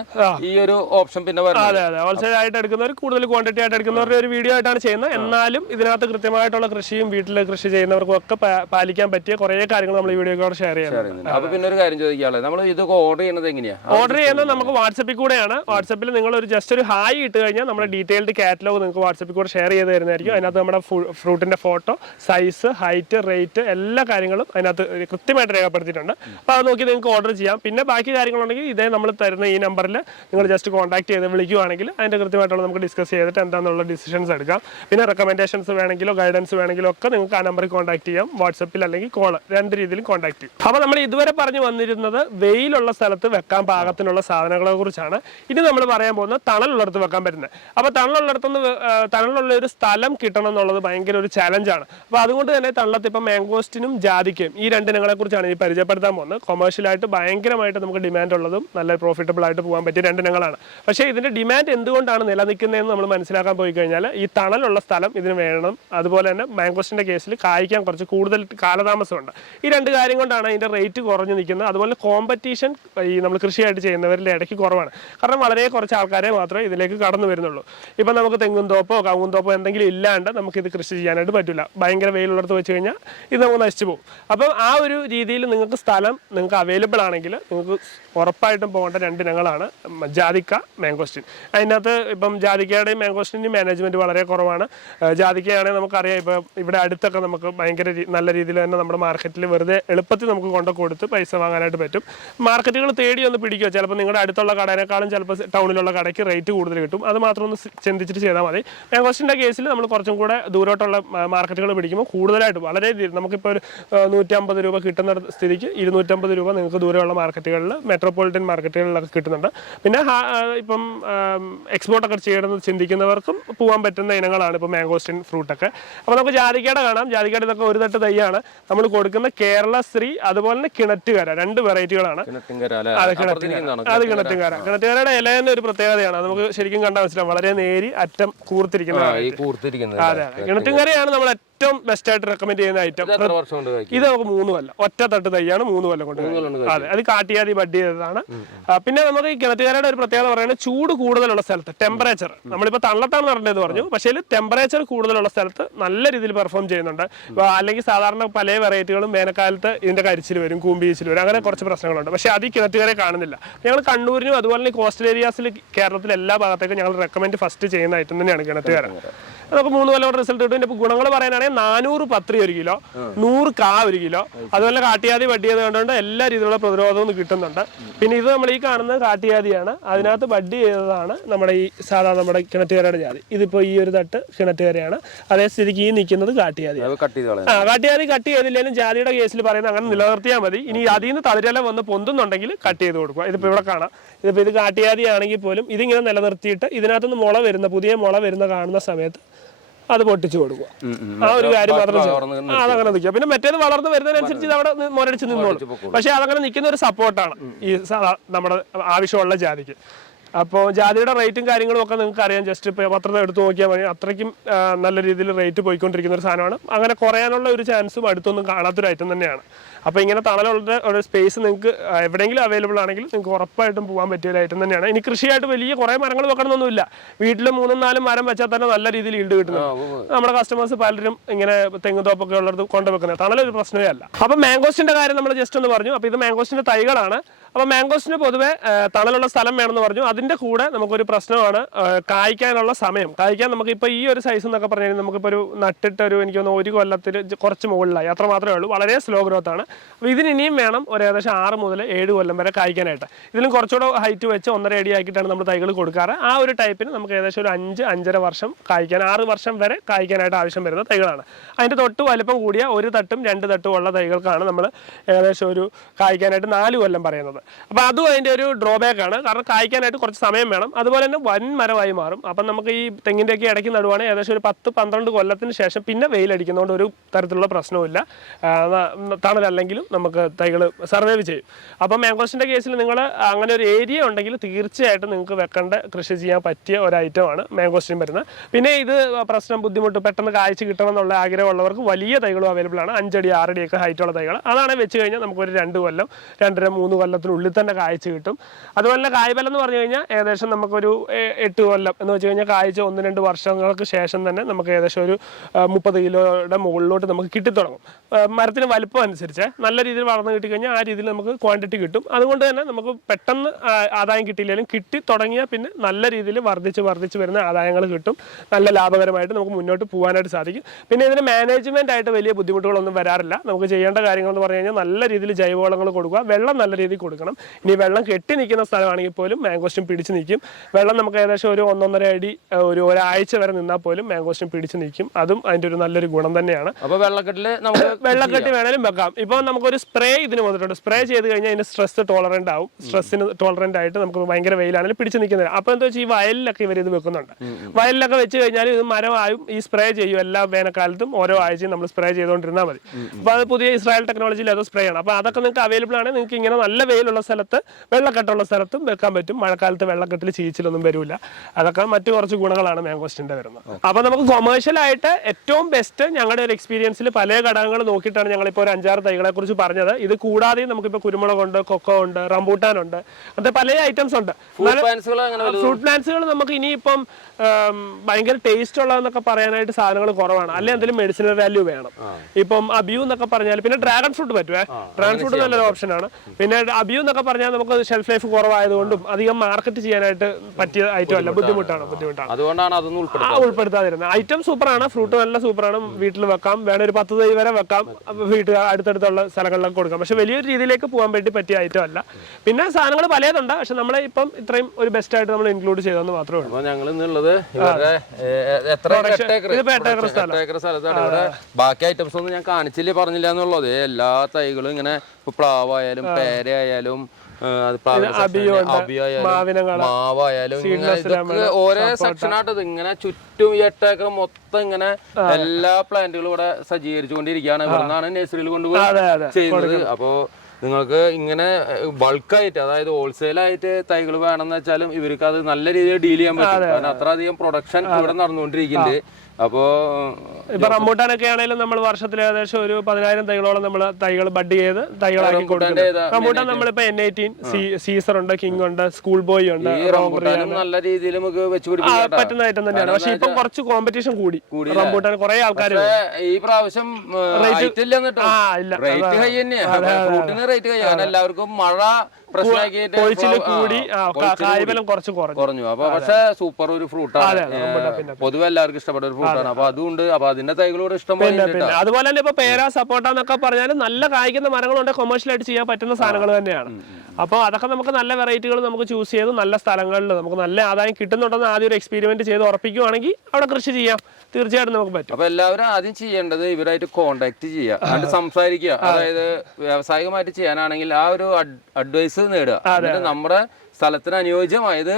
ഈ ഒരു ഓപ്ഷൻ പിന്നെ അതെ അതെ. ഹോൾസെയിൽ ആയിട്ട് എടുക്കുന്നവർ കൂടുതൽ ക്വാണ്ടിറ്റി ആയിട്ട് എടുക്കുന്നവരുടെ ഒരു വീഡിയോ ആയിട്ടാണ് ചെയ്യുന്നത്. എന്നാലും ഇതിനകത്ത് കൃത്യമായിട്ടുള്ള കൃഷിയും വീട്ടിൽ കൃഷി ചെയ്യുന്നവർക്കും ഒക്കെ പാലിക്കാൻ പറ്റിയ കുറേ കാര്യങ്ങൾ നമ്മൾ ഈ വീഡിയോയോടെ ഷെയർ ചെയ്യുന്നത് അപ്പൊ പിന്നെ ഒരു കാര്യം ചോദിക്കാനുള്ളത്. നമ്മൾ ഇത് ഓർഡർ ചെയ്യുന്നത് എങ്ങനെയാണ് ഓർഡർ ചെയ്യുന്നത് നമുക്ക് വാട്സപ്പിൽ കൂടെയാണ്. വാട്സപ്പിൽ നിങ്ങൾ ഒരു ജസ്റ്റ് ഒരു ഹായ് ഇട്ട് കഴിഞ്ഞാൽ നമ്മുടെ ഡീറ്റെയിൽഡ് കാറ്റലോഗ് നിങ്ങൾക്ക് വാട്സപ്പിൽ കൂടെ ഷെയർ ചെയ്ത് തരുന്നതായിരിക്കും. അതിനകത്ത് നമ്മുടെ ഫ്രൂട്ടിന്റെ ഫോട്ടോ സൈസ് ഹൈറ്റ് റേറ്റ് എല്ലാ കാര്യങ്ങളും അതിനകത്ത് കൃത്യമായിട്ട് രേഖപ്പെടുത്തിയിട്ടുണ്ട്. അപ്പോൾ അത് നോക്കി നിങ്ങൾക്ക് ഓർഡർ ചെയ്യാം. പിന്നെ ബാക്കി കാര്യങ്ങളുണ്ടെങ്കിൽ ഇതേ നമ്മൾ തരുന്ന ഈ നമ്പറിൽ നിങ്ങൾ ജസ്റ്റ് കോൺടാക്ട് ചെയ്ത് വിളിക്കുവാണെങ്കിൽ അതിന്റെ കൃത്യമായിട്ടുള്ള നമുക്ക് ഡിസ്കസ് ചെയ്തിട്ട് എന്താണെന്നുള്ള ഡിസിഷൻസ് എടുക്കാം. പിന്നെ റെക്കമെൻഡേഷൻസ് വേണമെങ്കിലോ ഗൈഡൻസ് വേണമെങ്കിലോ ഒക്കെ നിങ്ങൾക്ക് ആ നമ്പറിൽ കോൺടാക്ട് ചെയ്യാം. വാട്സപ്പിൽ അല്ലെങ്കിൽ കോൾ രണ്ട് രീതിയിലും കോൺടാക്ട് ചെയ്യും. അപ്പോൾ നമ്മൾ ഇതുവരെ പറഞ്ഞു വന്നിരുന്നത് വെയിലുള്ള സ്ഥലത്ത് വെക്കാൻ പാകത്തിനുള്ള സാധനങ്ങളെ കുറിച്ചാണ്. ഇനി നമ്മൾ പറയാൻ പോകുന്നത് തണലുള്ളിടത്ത് വെക്കാൻ പറ്റുന്നത്. അപ്പോൾ തണലുള്ളിടത്തുനിന്ന് നിന്ന് തണലുള്ള ഒരു സ്ഥലം കിട്ടണം എന്നുള്ളത് ഭയങ്കര ഒരു ചലഞ്ചാണ് അപ്പോൾ അതുകൊണ്ട് തന്നെ തണലത്ത് ഇപ്പം മാംഗോസ്റ്റിനും ജാതിക്കും ഈ രണ്ട് ഇനങ്ങളെ കുറിച്ചാണ് ഈ പരിചയപ്പെടുത്താൻ പോകുന്നത്. കൊമേഴ്ഷ്യലായിട്ട് ഭയങ്കരമായിട്ട് നമുക്ക് ഡിമാൻഡ് ഉള്ളതും നല്ല പ്രോഫിറ്റബിൾ ആയിട്ട് പോകാൻ പറ്റിയ രണ്ട് ഇനങ്ങളാണ്. പക്ഷേ ഇതിന്റെ ഡിമാൻഡ് എന്തുകൊണ്ടാണ് നിലനിൽക്കുന്നതെന്ന് നമ്മൾ മനസ്സിലാക്കാൻ പോയി കഴിഞ്ഞാൽ ഈ തണലുള്ള സ്ഥലം ഇതിന് വേണം. അതുപോലെ തന്നെ മാംഗോസ്റ്റിന്റെ കേസിൽ കായ്ക്കാൻ കുറച്ച് കൂടുതൽ കാലതാമസമുണ്ട്. ഈ രണ്ട് കാര്യം കൊണ്ടാണ് അതിന്റെ റേറ്റ് കുറഞ്ഞു നിൽക്കുന്നത്. അതുപോലെ കോമ്പറ്റീഷൻ ഈ നമ്മൾ കൃഷിയായിട്ട് ചെയ്യുന്നവരിൽ ഇടയ്ക്ക് കുറവാണ്. കാരണം വളരെ കുറച്ച് ആൾക്കാരെ മാത്രമേ ഇതിലേക്ക് കടന്നു വരുന്നുള്ളൂ. ഇപ്പം നമുക്ക് തെങ്ങും തോപ്പോ കവുങ്ങും തോപ്പോ എന്തെങ്കിലും ഇല്ലാണ്ട് നമുക്ക് ഇത് കൃഷി ചെയ്യാനായിട്ട് പറ്റില്ല ഭയങ്കര വെയിലുള്ളിടത്ത് വെച്ച് കഴിഞ്ഞാൽ ഇത് നമുക്ക് നശിച്ചു പോകും. അപ്പം ആ ഒരു രീതിയിൽ നിങ്ങൾക്ക് സ്ഥലം നിങ്ങൾക്ക് അവൈലബിൾ ആണെങ്കിൽ നിങ്ങൾക്ക് ഉറപ്പായിട്ടും പോകേണ്ട രണ്ട് ഇനങ്ങളാണ് ജാതിക്ക മാംഗോസ്റ്റിൻ അതിനകത്ത് ഇപ്പം ജാതിക്കയുടെയും മാംഗോസ്റ്റിന്റെയും മാനേജ്മെന്റ് വളരെ കുറവാണ്. ജാതിക്കയാണെങ്കിൽ നമുക്കറിയാം ഇപ്പം ഇവിടെ അടുത്തൊക്കെ നമുക്ക് ഭയങ്കര നല്ല രീതിയിൽ തന്നെ നമ്മുടെ മാർക്കറ്റിൽ വെറുതെ എളുപ്പത്തിൽ നമുക്ക് കൊണ്ട് കൊടുത്ത് പൈസ വാങ്ങാനായിട്ട് പറ്റും. മാർക്കറ്റുകൾ തേടി ഒന്ന് പിടിക്കുക ചിലപ്പോൾ നിങ്ങളുടെ അടുത്തുള്ള കടേനേക്കാളും ചിലപ്പോൾ ടൗണിലുള്ള കടയ്ക്ക് റേറ്റ് കൂടുതൽ കിട്ടും. അത് മാത്രം ഒന്ന് ചിന്തിച്ചിട്ട് ചെയ്താൽ മതി. മാംഗോസ്റ്റിന്റെ കേസിൽ നമ്മൾ കുറച്ചും കൂടെ ദൂരോട്ടുള്ള മാർക്കറ്റുകൾ പിടിക്കുമ്പോൾ കൂടുതലായിട്ട് വളരെ നമുക്കിപ്പോൾ ഒരു നൂറ്റമ്പത് രൂപ കിട്ടുന്ന സ്ഥിതിക്ക് ഇരുന്നൂറ്റമ്പത് രൂപ നിങ്ങൾക്ക് ദൂരെയുള്ള മാർക്കറ്റുകളിൽ മെട്രോപൊളിറ്റൻ മാർക്കറ്റുകളിലൊക്കെ കിട്ടുന്നുണ്ട്. പിന്നെ ഇപ്പം എക്സ്പോർട്ടൊക്കെ ചെയ്യണമെന്ന് ചിന്തിക്കുന്നവർക്കും പോകാൻ പറ്റുന്ന ഇനങ്ങളാണ് ഇപ്പോൾ മാംഗോസ്റ്റിൻ ഫ്രൂട്ടൊക്കെ അപ്പോൾ നമുക്ക് ജാതിക്കേട കാണാം. ജാതിക്കേട ഇതൊക്കെ ഒരു തട്ട് തൈയാണ്. നമ്മൾ കൊടുക്കുന്ന കേരള സ്ത്രീ അതുപോലെ തന്നെ കിണറ്റുകര രണ്ട് വെറൈറ്റികളാണ്? അത് കിണറ്റുകാര കിണറ്റുകാരയുടെ ഇലയുടെ ഒരു പ്രത്യേകതയാണ് അത് നമുക്ക് ശരിക്കും കണ്ടാൽ മനസ്സിലാവും. വളരെ നേരി അറ്റം കൂർത്തിരിക്കുന്ന ആ, ഈ കൂർത്തിരിക്കുന്നത്. അതെ കിണറ്റുകരയാണ് നമ്മൾ ഏറ്റവും ബെസ്റ്റ് ആയിട്ട് റെക്കമെൻഡ് ചെയ്യുന്ന ഐറ്റം ഇത് നമുക്ക് മൂന്ന് കൊല്ലം. ഒറ്റ തട്ട് തൈയാണ് മൂന്ന് കൊല്ലം കൊണ്ട് അതെ അത് കാട്ടിയാതി ബഡ് ചെയ്തതാണ്. പിന്നെ നമുക്ക് ഈ കിണറ്റുകാരുടെ ഒരു പ്രത്യേകത പറയുന്നത് ചൂട് കൂടുതലുള്ള സ്ഥലത്ത് ടെമ്പറേച്ചർ നമ്മളിപ്പോൾ തള്ളത്താണ് നടന്നതെന്ന് പറഞ്ഞു. പക്ഷേ ടെമ്പറേച്ചർ കൂടുതലുള്ള സ്ഥലത്ത് നല്ല രീതിയിൽ പെർഫോം ചെയ്യുന്നുണ്ട്. അല്ലെങ്കിൽ സാധാരണ പല വെറൈറ്റികളും വേനൽക്കാലത്ത് ഇതിന്റെ കരിച്ചിൽ വരും കൂമ്പീച്ചിൽ വരും. അങ്ങനെ കുറച്ച് പ്രശ്നങ്ങളുണ്ട്. പക്ഷേ അത് ഈ കിണറ്റുകാരെ കാണുന്നില്ല. ഞങ്ങൾ കണ്ണൂരിനും അതുപോലെ കോസ്റ്റൽ ഏരിയാസിൽ കേരളത്തിലെ എല്ലാ ഭാഗത്തേക്കും ഞങ്ങൾ റെക്കമെൻഡ് ഫസ്റ്റ് ചെയ്യുന്ന ഐറ്റം തന്നെയാണ് കിണറ്റുകാരൻ നമുക്ക് മൂന്ന് കൊല്ലം റിസൾട്ട് കിട്ടും. ഇതിന്റെ ഗുണങ്ങൾ പറയാനാണെങ്കിൽ നാനൂറ് പത്രി ഒരു കിലോ നൂറ് കാ ഒരു കിലോ. അതുപോലെ കാട്ടിയാതി ചെയ്ത് കണ്ടുകൊണ്ട് എല്ലാ രീതിയിലുള്ള പ്രതിരോധവും കിട്ടുന്നുണ്ട്. പിന്നെ ഇത് നമ്മൾ ഈ കാണുന്നത് കാട്ടിയാതിയാണ്. അതിനകത്ത് വഡ്ഡി ചെയ്തതാണ് നമ്മുടെ ഈ സാധാരണ നമ്മുടെ കിണറ്റുകാരുടെ ജാതി. ഇതിപ്പോ ഈ ഒരു തട്ട് കിണറ്റുകാരെയാണ്. അതേ സ്ഥിതിക്ക് ഈ നിൽക്കുന്നത് കാട്ടിയാതി. ആ കാട്ടിയാതി കട്ട് ചെയ്തില്ലെങ്കിലും ജാതിയുടെ കേസിൽ പറയുന്നത് അങ്ങനെ നിലനിർത്തിയാൽ മതി. ഇനി അതിൽ നിന്ന് തളിരെല വന്ന് പൊന്തുന്നുണ്ടെങ്കിൽ കട്ട് ചെയ്ത് കൊടുക്കുക. ഇതിപ്പോ ഇവിടെ കാണാം. ഇതിപ്പോ ഇത് കാട്ടിയാതി ആണെങ്കിൽ പോലും ഇതിങ്ങനെ നിലനിർത്തിയിട്ട് ഇതിനകത്തുനിന്ന് മുള വരുന്ന പുതിയ മുള വരുന്ന കാണുന്ന സമയത്ത് അത് പൊട്ടിച്ചു കൊടുക്കുക. ആ ഒരു കാര്യം മാത്രം അതങ്ങനെ നിൽക്കുക. പിന്നെ മറ്റേത് വളർന്നു വരുന്നതിനനുസരിച്ച് അവിടെ മുരടിച്ച് നിന്നോളും പക്ഷെ അതങ്ങനെ നിൽക്കുന്ന ഒരു സപ്പോർട്ടാണ് ഈ നമ്മുടെ ആവശ്യമുള്ള ജാതിക്ക്. അപ്പോൾ ജാതിയുടെ റേറ്റും കാര്യങ്ങളും ഒക്കെ നിങ്ങൾക്ക് അറിയാം. ജസ്റ്റ് ഇപ്പോൾ പത്രം എടുത്തു നോക്കിയാൽ മതി. അത്രയ്ക്കും നല്ല രീതിയിൽ റേറ്റ് പോയിക്കൊണ്ടിരിക്കുന്ന ഒരു സാധനമാണ്. അങ്ങനെ കുറയാനുള്ള ഒരു ചാൻസും അടുത്തൊന്നും കാണാത്തൊരു ഐറ്റം തന്നെയാണ്. അപ്പോൾ ഇങ്ങനെ തണലുള്ള ഒരു സ്പേസ് നിങ്ങൾക്ക് എവിടെയെങ്കിലും അവൈലബിൾ ആണെങ്കിൽ നിങ്ങൾക്ക് ഉറപ്പായിട്ടും പോകാൻ പറ്റിയ ഒരു ഐറ്റം തന്നെയാണ്. ഇനി കൃഷിയായിട്ട് വലിയ കുറേ മരങ്ങൾ വെക്കണമെന്നൊന്നുമില്ല. വീട്ടിൽ മൂന്നും നാലും മരം വെച്ചാൽ തന്നെ നല്ല രീതിയിൽ ഈൽഡ് കിട്ടുന്നത് നമ്മുടെ കസ്റ്റമേഴ്സ് പലരും ഇങ്ങനെ തെങ്ങ് തോപ്പൊക്കെ ഉള്ളത് കൊണ്ടുവെക്കുന്നത് തണലൊരു പ്രശ്നമേ അല്ല. അപ്പോൾ മാംഗോസിന്റെ കാര്യം നമ്മൾ ജസ്റ്റ് ഒന്ന് പറഞ്ഞു. അപ്പോൾ ഇത് മാംഗോസിന്റെ തൈകളാണ്. അപ്പോൾ മാംഗോസിന് പൊതുവെ തണലുള്ള സ്ഥലം വേണമെന്ന് പറഞ്ഞു. അതിന്റെ കൂടെ നമുക്കൊരു പ്രശ്നമാണ് കായ്ക്കാനുള്ള സമയം. കായ്ക്കാൻ നമുക്ക് ഇപ്പോൾ ഈ ഒരു സൈസ് എന്നൊക്കെ പറഞ്ഞു കഴിഞ്ഞാൽ നമുക്കിപ്പോൾ ഒരു നട്ടിട്ട് ഒരു എനിക്ക് തോന്നുന്നു ഒരു കൊല്ലത്തിൽ കുറച്ച് മുകളിലായി. അത്ര മാത്രമേ ഉള്ളൂ. വളരെ സ്ലോ ഗ്രോത്ത് ആണ്. അപ്പോൾ ഇതിന് ഇനിയും വേണം ഒരു ഏകദേശം ആറ് മുതൽ ഏഴ് കൊല്ലം വരെ കായ്ക്കാനായിട്ട്. ഇതിലും കുറച്ചുകൂടെ ഹൈറ്റ് വെച്ച് ഒന്നര അടി ആക്കിയിട്ടാണ് നമ്മൾ തൈകൾ കൊടുക്കാറ്. ആ ഒരു ടൈപ്പിന് നമുക്ക് ഏകദേശം ഒരു അഞ്ച് അഞ്ചര വർഷം കായ്ക്കാൻ ആറ് വർഷം വരെ കായ്ക്കാനായിട്ട് ആവശ്യം വരുന്ന തൈകളാണ്. അതിന്റെ തൊട്ട് വലിപ്പം കൂടിയ ഒരു തട്ടും രണ്ട് തട്ടും ഉള്ള തൈകൾക്കാണ് നമ്മൾ ഏകദേശം ഒരു കായ്ക്കാനായിട്ട് നാല് കൊല്ലം പറയുന്നത്. അപ്പോൾ അതും അതിന്റെ ഒരു ഡ്രോബാക്ക് ആണ്. കാരണം കായ്ക്കാനായിട്ട് കുറച്ച് സമയം വേണം. അതുപോലെ തന്നെ വൻ മരമായി മാറും. അപ്പം നമുക്ക് ഈ തെങ്ങിന്റെയൊക്കെ ഇടയ്ക്ക് നടുവാണെങ്കിൽ ഏകദേശം ഒരു പത്ത് പന്ത്രണ്ട് കൊല്ലത്തിന് ശേഷം പിന്നെ വെയിലടിക്കുന്നതുകൊണ്ട് ഒരു തരത്തിലുള്ള പ്രശ്നവുമില്ല. ആ, തണലല്ലെങ്കിലും നമുക്ക് തൈകൾ സർവൈവ് ചെയ്യും. അപ്പം മാംഗോസിന്റെ കേസിൽ നിങ്ങൾ അങ്ങനെ ഒരു ഏരിയ ഉണ്ടെങ്കിൽ തീർച്ചയായിട്ടും നിങ്ങൾക്ക് വെക്കേണ്ട കൃഷി ചെയ്യാൻ പറ്റിയ ഒരു ഐറ്റമാണ് മാംഗോസ്റ്റിൻ വരുന്നത്. പിന്നെ ഇത് പ്രശ്നം ബുദ്ധിമുട്ട് പെട്ടെന്ന് കാഴ്ച കിട്ടണം എന്നുള്ള ആഗ്രഹമുള്ളവർക്ക് വലിയ തൈകളും അവൈലബിൾ ആണ്. അഞ്ചടി ആറടി ഒക്കെ ഹൈറ്റുള്ള തൈകൾ അതാണ് വെച്ച് കഴിഞ്ഞാൽ നമുക്കൊരു രണ്ട് കൊല്ലം രണ്ടര മൂന്ന് കൊല്ലത്തിനുള്ളിൽ തന്നെ കാഴ്ച കിട്ടും. അതുപോലെ കായ്ബലം എന്ന് പറഞ്ഞു കഴിഞ്ഞാൽ ഏകദേശം നമുക്കൊരു എട്ട് കൊല്ലം എന്ന് വെച്ച് കഴിഞ്ഞാൽ കാഴ്ച ഒന്ന് രണ്ട് വർഷങ്ങൾക്ക് ശേഷം തന്നെ നമുക്ക് ഏകദേശം ഒരു മുപ്പത് കിലോയുടെ മുകളിലോട്ട് നമുക്ക് കിട്ടിത്തുടങ്ങും. മരത്തിന് വലുപ്പം അനുസരിച്ച് നല്ല രീതിയിൽ വളർന്നു കിട്ടിക്കഴിഞ്ഞാൽ ആ രീതിയിൽ നമുക്ക് ക്വാണ്ടിറ്റി കിട്ടും. അതുകൊണ്ട് തന്നെ നമുക്ക് പെട്ടെന്ന് ആദായം കിട്ടിയില്ലെങ്കിലും കിട്ടി തുടങ്ങിയാൽ പിന്നെ നല്ല രീതിയിൽ വർദ്ധിച്ച് വർദ്ധിച്ച് വരുന്ന ആദായങ്ങൾ കിട്ടും. നല്ല ലാഭകരമായിട്ട് നമുക്ക് മുന്നോട്ട് പോകാനായിട്ട് സാധിക്കും. പിന്നെ ഇതിന് മാനേജ്മെന്റ് ആയിട്ട് വലിയ ബുദ്ധിമുട്ടുകളൊന്നും വരാറില്ല. നമുക്ക് ചെയ്യേണ്ട കാര്യങ്ങൾ എന്ന് പറഞ്ഞു കഴിഞ്ഞാൽ നല്ല രീതിയിൽ ജൈവവളങ്ങൾ കൊടുക്കുക വെള്ളം നല്ല രീതിയിൽ കൊടുക്കണം. ഇനി വെള്ളം കെട്ടി നിൽക്കുന്ന സ്ഥലമാണെങ്കിൽ പോലും മാംഗോസ്റ്റും പിടിച്ച് നിൽക്കും. വെള്ളം നമുക്ക് ഏകദേശം ഒരു ഒന്നൊന്നര അടി ഒരു ഒരാഴ്ച വരെ നിന്നാൽ പോലും മാംഗോസ്റ്റും പിടിച്ച് നിൽക്കും. അതും അതിന്റെ ഒരു നല്ലൊരു ഗുണം തന്നെയാണ്. അപ്പോൾ വെള്ളക്കെട്ടിൽ നമുക്ക് വെള്ളക്കെട്ടി വേണേലും വെക്കാം. ഇപ്പോൾ നമുക്കൊരു സ്പ്രേ ഇതിന് വന്നിട്ടുണ്ട്. സ്പ്രേ ചെയ്ത് കഴിഞ്ഞാൽ അതിന് സ്ട്രെസ് ടോളറന്റ് ആവും. സ്ട്രെസ്സിന് ടോളറന്റ് ആയിട്ട് നമുക്ക് ഭയങ്കര വെയിലാണെങ്കിൽ പിടിച്ച് നിൽക്കുന്നത് അപ്പോൾ എന്താ വെച്ചാൽ ഈ വയലിലൊക്കെ ഇവർ ഇത് വെക്കുന്നുണ്ട്. വയലിലൊക്കെ വെച്ച് കഴിഞ്ഞാൽ ഇത് മരമായും ഈ സ്പ്രേ ചെയ്യും എല്ലാ വേനൽക്കാലത്തും. ഓരോ ആഴ്ചയും നമ്മൾ സ്പ്രേ ചെയ്തുകൊണ്ടിരുന്നാൽ മതി. അപ്പോൾ അത് പുതിയ ഇസ്രായേൽ ടെക്നോളജിയിൽ അത് സ്പ്രേ ആണ് അപ്പോൾ അതൊക്കെ നിങ്ങൾക്ക് അവൈലബിൾ ആണ്. നിങ്ങൾക്ക് ഇങ്ങനെ നല്ല വെയിലുള്ള സ്ഥലത്ത് വെള്ളക്കെട്ടുള്ള സ്ഥലത്തും വെക്കാൻ പറ്റും. മഴക്കാലത്ത് വെള്ളക്കെട്ടിൽ ചീച്ചിലൊന്നും വരില്ല അതൊക്കെ മറ്റു കുറച്ച് ഗുണങ്ങളാണ് മാംഗോസ്റ്റിന്റെ വരുന്നത്. അപ്പോൾ നമുക്ക് കൊമേഴ്ഷ്യൽ ആയിട്ട് ഏറ്റവും ബെസ്റ്റ് ഞങ്ങളുടെ ഒരു എക്സ്പീരിയൻസിൽ പല ഘടകങ്ങൾ നോക്കിയിട്ടാണ് ഞങ്ങൾ ഇപ്പോൾ ഒരു അഞ്ചാറ് തൈകളെ കുറിച്ച് പറഞ്ഞത്. ഇത് കൂടാതെ നമുക്കിപ്പോൾ കുരുമുളകുണ്ട് കൊക്കോ ഉണ്ട് റംബൂട്ടാൻ ഉണ്ട് അങ്ങനത്തെ പല ഐറ്റംസ് ഉണ്ട്. ഫ്രൂട്ട് പ്ലാന്റ്സുകൾ നമുക്ക് ഇനിയിപ്പം ഭയങ്കര ടേസ്റ്റ് ഉള്ളതെന്നൊക്കെ പറയാനായിട്ട് സാധനങ്ങൾ കുറവാണ്. അല്ലെ എന്തെങ്കിലും മെഡിസിനൽ വാല്യൂ വേണം. ഇപ്പം അബ്യൂ എന്നൊക്കെ പറഞ്ഞാൽ പിന്നെ ഡ്രാഗൺ ഫ്രൂട്ട് പറ്റുവേ. ഡ്രാഗൺ ഫ്രൂട്ട് നല്ലൊരു ഓപ്ഷനാണ് പിന്നെ അബ്യൂ എന്നൊക്കെ പറഞ്ഞാൽ നമുക്ക് ഷെൽഫ് ലൈഫ് കുറവായതുകൊണ്ടും അധികം മാർക്കറ്റ് ചെയ്യാനായിട്ട് പറ്റിയ ഐറ്റം അല്ല ബുദ്ധിമുട്ടാണ്. ബുദ്ധിമുട്ടാണ് അതുകൊണ്ടാണ് അതൊന്നും ഉൾപ്പെടുത്താതിരുന്നത്. ഐറ്റം സൂപ്പറാണ് ഫ്രൂട്ട് നല്ല സൂപ്പറാണ് വീട്ടിൽ വെക്കാം. വേണേ ഒരു പത്ത് തൈ വരെ വെക്കാം. വീട്ടിൽ വീട്ടിൽ അടുത്തടുത്തുള്ള സ്ഥലങ്ങളിലൊക്കെ കൊടുക്കാം. പക്ഷെ വലിയൊരു രീതിയിലേക്ക് പോകാൻ വേണ്ടി പറ്റിയ ഐറ്റം അല്ല. പിന്നെ സാധനങ്ങൾ പലതുണ്ട്. പക്ഷെ നമ്മളെ ഇപ്പം ഇത്രയും ഒരു ബെസ്റ്റ് ആയിട്ട് നമ്മൾ ഇൻക്ലൂഡ് ചെയ്തെന്ന് മാത്രമേ ഉള്ളൂ. ഞങ്ങൾ ഇന്നുള്ളത് ബാക്കി ഐറ്റംസ് ഒന്നും ഞാൻ കാണിച്ചില്ല പറഞ്ഞില്ല എന്നുള്ളത്. എല്ലാ തൈകളും ഇങ്ങനെ പ്ലാവായാലും പേരയായാലും മാവായാലും ഓരോ സെക്ഷനായിട്ട് ഇങ്ങനെ ചുറ്റും ഈ എട്ട് മൊത്തം ഇങ്ങനെ എല്ലാ പ്ലാന്റുകളും ഇവിടെ സജ്ജീകരിച്ചുകൊണ്ടിരിക്കുകയാണ്. ഇവിടുന്നാണ് നഴ്സറിയിൽ കൊണ്ടുപോയി ചെയ്യുന്നത്. അപ്പോ നിങ്ങൾക്ക് ഇങ്ങനെ ബൾക്കായിട്ട് അതായത് ഹോൾസെയിൽ ആയിട്ട് തൈകൾ വേണമെന്ന് വെച്ചാലും ഇവർക്ക് അത് നല്ല രീതിയിൽ ഡീൽ ചെയ്യാൻ പറ്റും. കാരണം അത്രയധികം പ്രൊഡക്ഷൻ ഇവിടെ നടന്നുകൊണ്ടിരിക്കുന്നുണ്ട്. അപ്പോ ഇപ്പൊ റംബൂട്ടാനൊക്കെ ആണെങ്കിലും നമ്മൾ വർഷത്തിൽ ഏകദേശം ഒരു പതിനായിരം തൈകളോളം നമ്മൾ തൈകൾ ബഡ് ചെയ്ത് തൈകളാക്കി കൊടുക്കുന്നത് റംബൂട്ടാൻ നമ്മളിപ്പോ എൻ എയ്റ്റീൻ സീസർ ഉണ്ട് കിങ് ഉണ്ട് സ്കൂൾ ബോയ് ഉണ്ട് നല്ല രീതിയിൽ നമുക്ക് പറ്റുന്ന ഐറ്റം തന്നെയാണ്. പക്ഷെ ഇപ്പം കുറച്ച് കോമ്പറ്റീഷൻ കൂടി. റംബൂട്ടാൻ കുറെ ആൾക്കാർ ഈ പ്രാവശ്യം റേറ്റ് ഇല്ല കേട്ടോ. ആ ഇല്ല. റേറ്റ് ഹൈ തന്നെയാണ് എല്ലാവർക്കും മഴ കൊഴിച്ചിൽ കൂടി ആ, കായ്ഫലം കുറച്ച് കുറഞ്ഞു. അപ്പൊ പക്ഷെ സൂപ്പർ ഒരു ഫ്രൂട്ടാണ് പൊതുവെ എല്ലാവർക്കും ഇഷ്ടപ്പെട്ട ഒരു ഫ്രൂട്ടാണ് അപ്പൊ അതുകൊണ്ട് അപ്പൊ അതിന്റെ തൈകളോട് ഇഷ്ടം പോലെ അതുപോലെ തന്നെ ഇപ്പൊ പേര സപ്പോർട്ട എന്നൊക്കെ പറഞ്ഞാൽ നല്ല കായ്ക്കുന്ന മരങ്ങളുണ്ട്. കൊമേഴ്ഷ്യൽ ആയിട്ട് ചെയ്യാൻ പറ്റുന്ന സാധനങ്ങൾ തന്നെയാണ്. അപ്പോൾ അതൊക്കെ നമുക്ക് നല്ല വെറൈറ്റികൾ നമുക്ക് ചൂസ് ചെയ്ത് നല്ല സ്ഥലങ്ങളിൽ നമുക്ക് നല്ല ആദായം കിട്ടുന്നുണ്ടെന്ന് ആദ്യം ഒരു എക്സ്പെരിമെന്റ് ചെയ്ത് ഉറപ്പിക്കുവാണെങ്കിൽ അവിടെ കൃഷി ചെയ്യാം. തീർച്ചയായിട്ടും നമുക്ക് പറ്റും. അപ്പൊ എല്ലാവരും ആദ്യം ചെയ്യേണ്ടത് ഇവരായിട്ട് കോണ്ടാക്ട് ചെയ്യുക അണ്ട് സംസാരിക്കുക. അതായത് വ്യാവസായികമായിട്ട് ചെയ്യാനാണെങ്കിൽ ആ ഒരു അഡ്വൈസ് നേടുക. നമ്മുടെ സ്ഥലത്തിന് അനുയോജ്യമായത്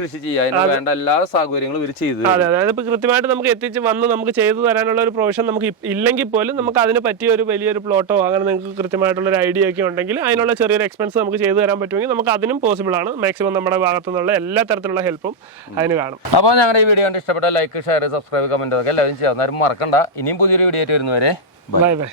കൃഷി ചെയ്യുക അതിന് വേണ്ട എല്ലാ സൗകര്യങ്ങളും ഇവർ ചെയ്തു. അതെ അതായത് ഇപ്പൊ കൃത്യമായിട്ട് നമുക്ക് എത്തിച്ച് വന്ന് നമുക്ക് ചെയ്തു തരാനുള്ള ഒരു പ്രൊവിഷൻ നമുക്ക് ഇല്ലെങ്കിൽ പോലും നമുക്ക് അതിന് പറ്റിയ ഒരു വലിയൊരു പ്ലോട്ടോ അങ്ങനെ നിങ്ങൾക്ക് കൃത്യമായിട്ടുള്ള ഒരു ഐഡിയ ഒക്കെ ഉണ്ടെങ്കിൽ അതിനുള്ള ചെറിയൊരു എക്സ്പെൻസ് നമുക്ക് ചെയ്തു തരാൻ പറ്റുമെങ്കിൽ നമുക്ക് അതിനും പോസിബിൾ ആണ്. മാക്സിമം നമ്മുടെ ഭാഗത്തു നിന്നുള്ള എല്ലാ തരത്തിലുള്ള ഹെൽപ്പും അതിന് കാണും. അപ്പോൾ ഞങ്ങളുടെ ഈ വീഡിയോ കണ്ട് ഇഷ്ടപ്പെട്ട ലൈക്ക് ഷെയർ സബ്സ്ക്രൈബ് കമന്റ് ഒക്കെ എല്ലാവരും ചെയ്യാം മറക്കണ്ട. ഇനിയും പുതിയൊരു വീഡിയോ ആയിട്ട് വരുന്നവരെ ബൈ ബൈ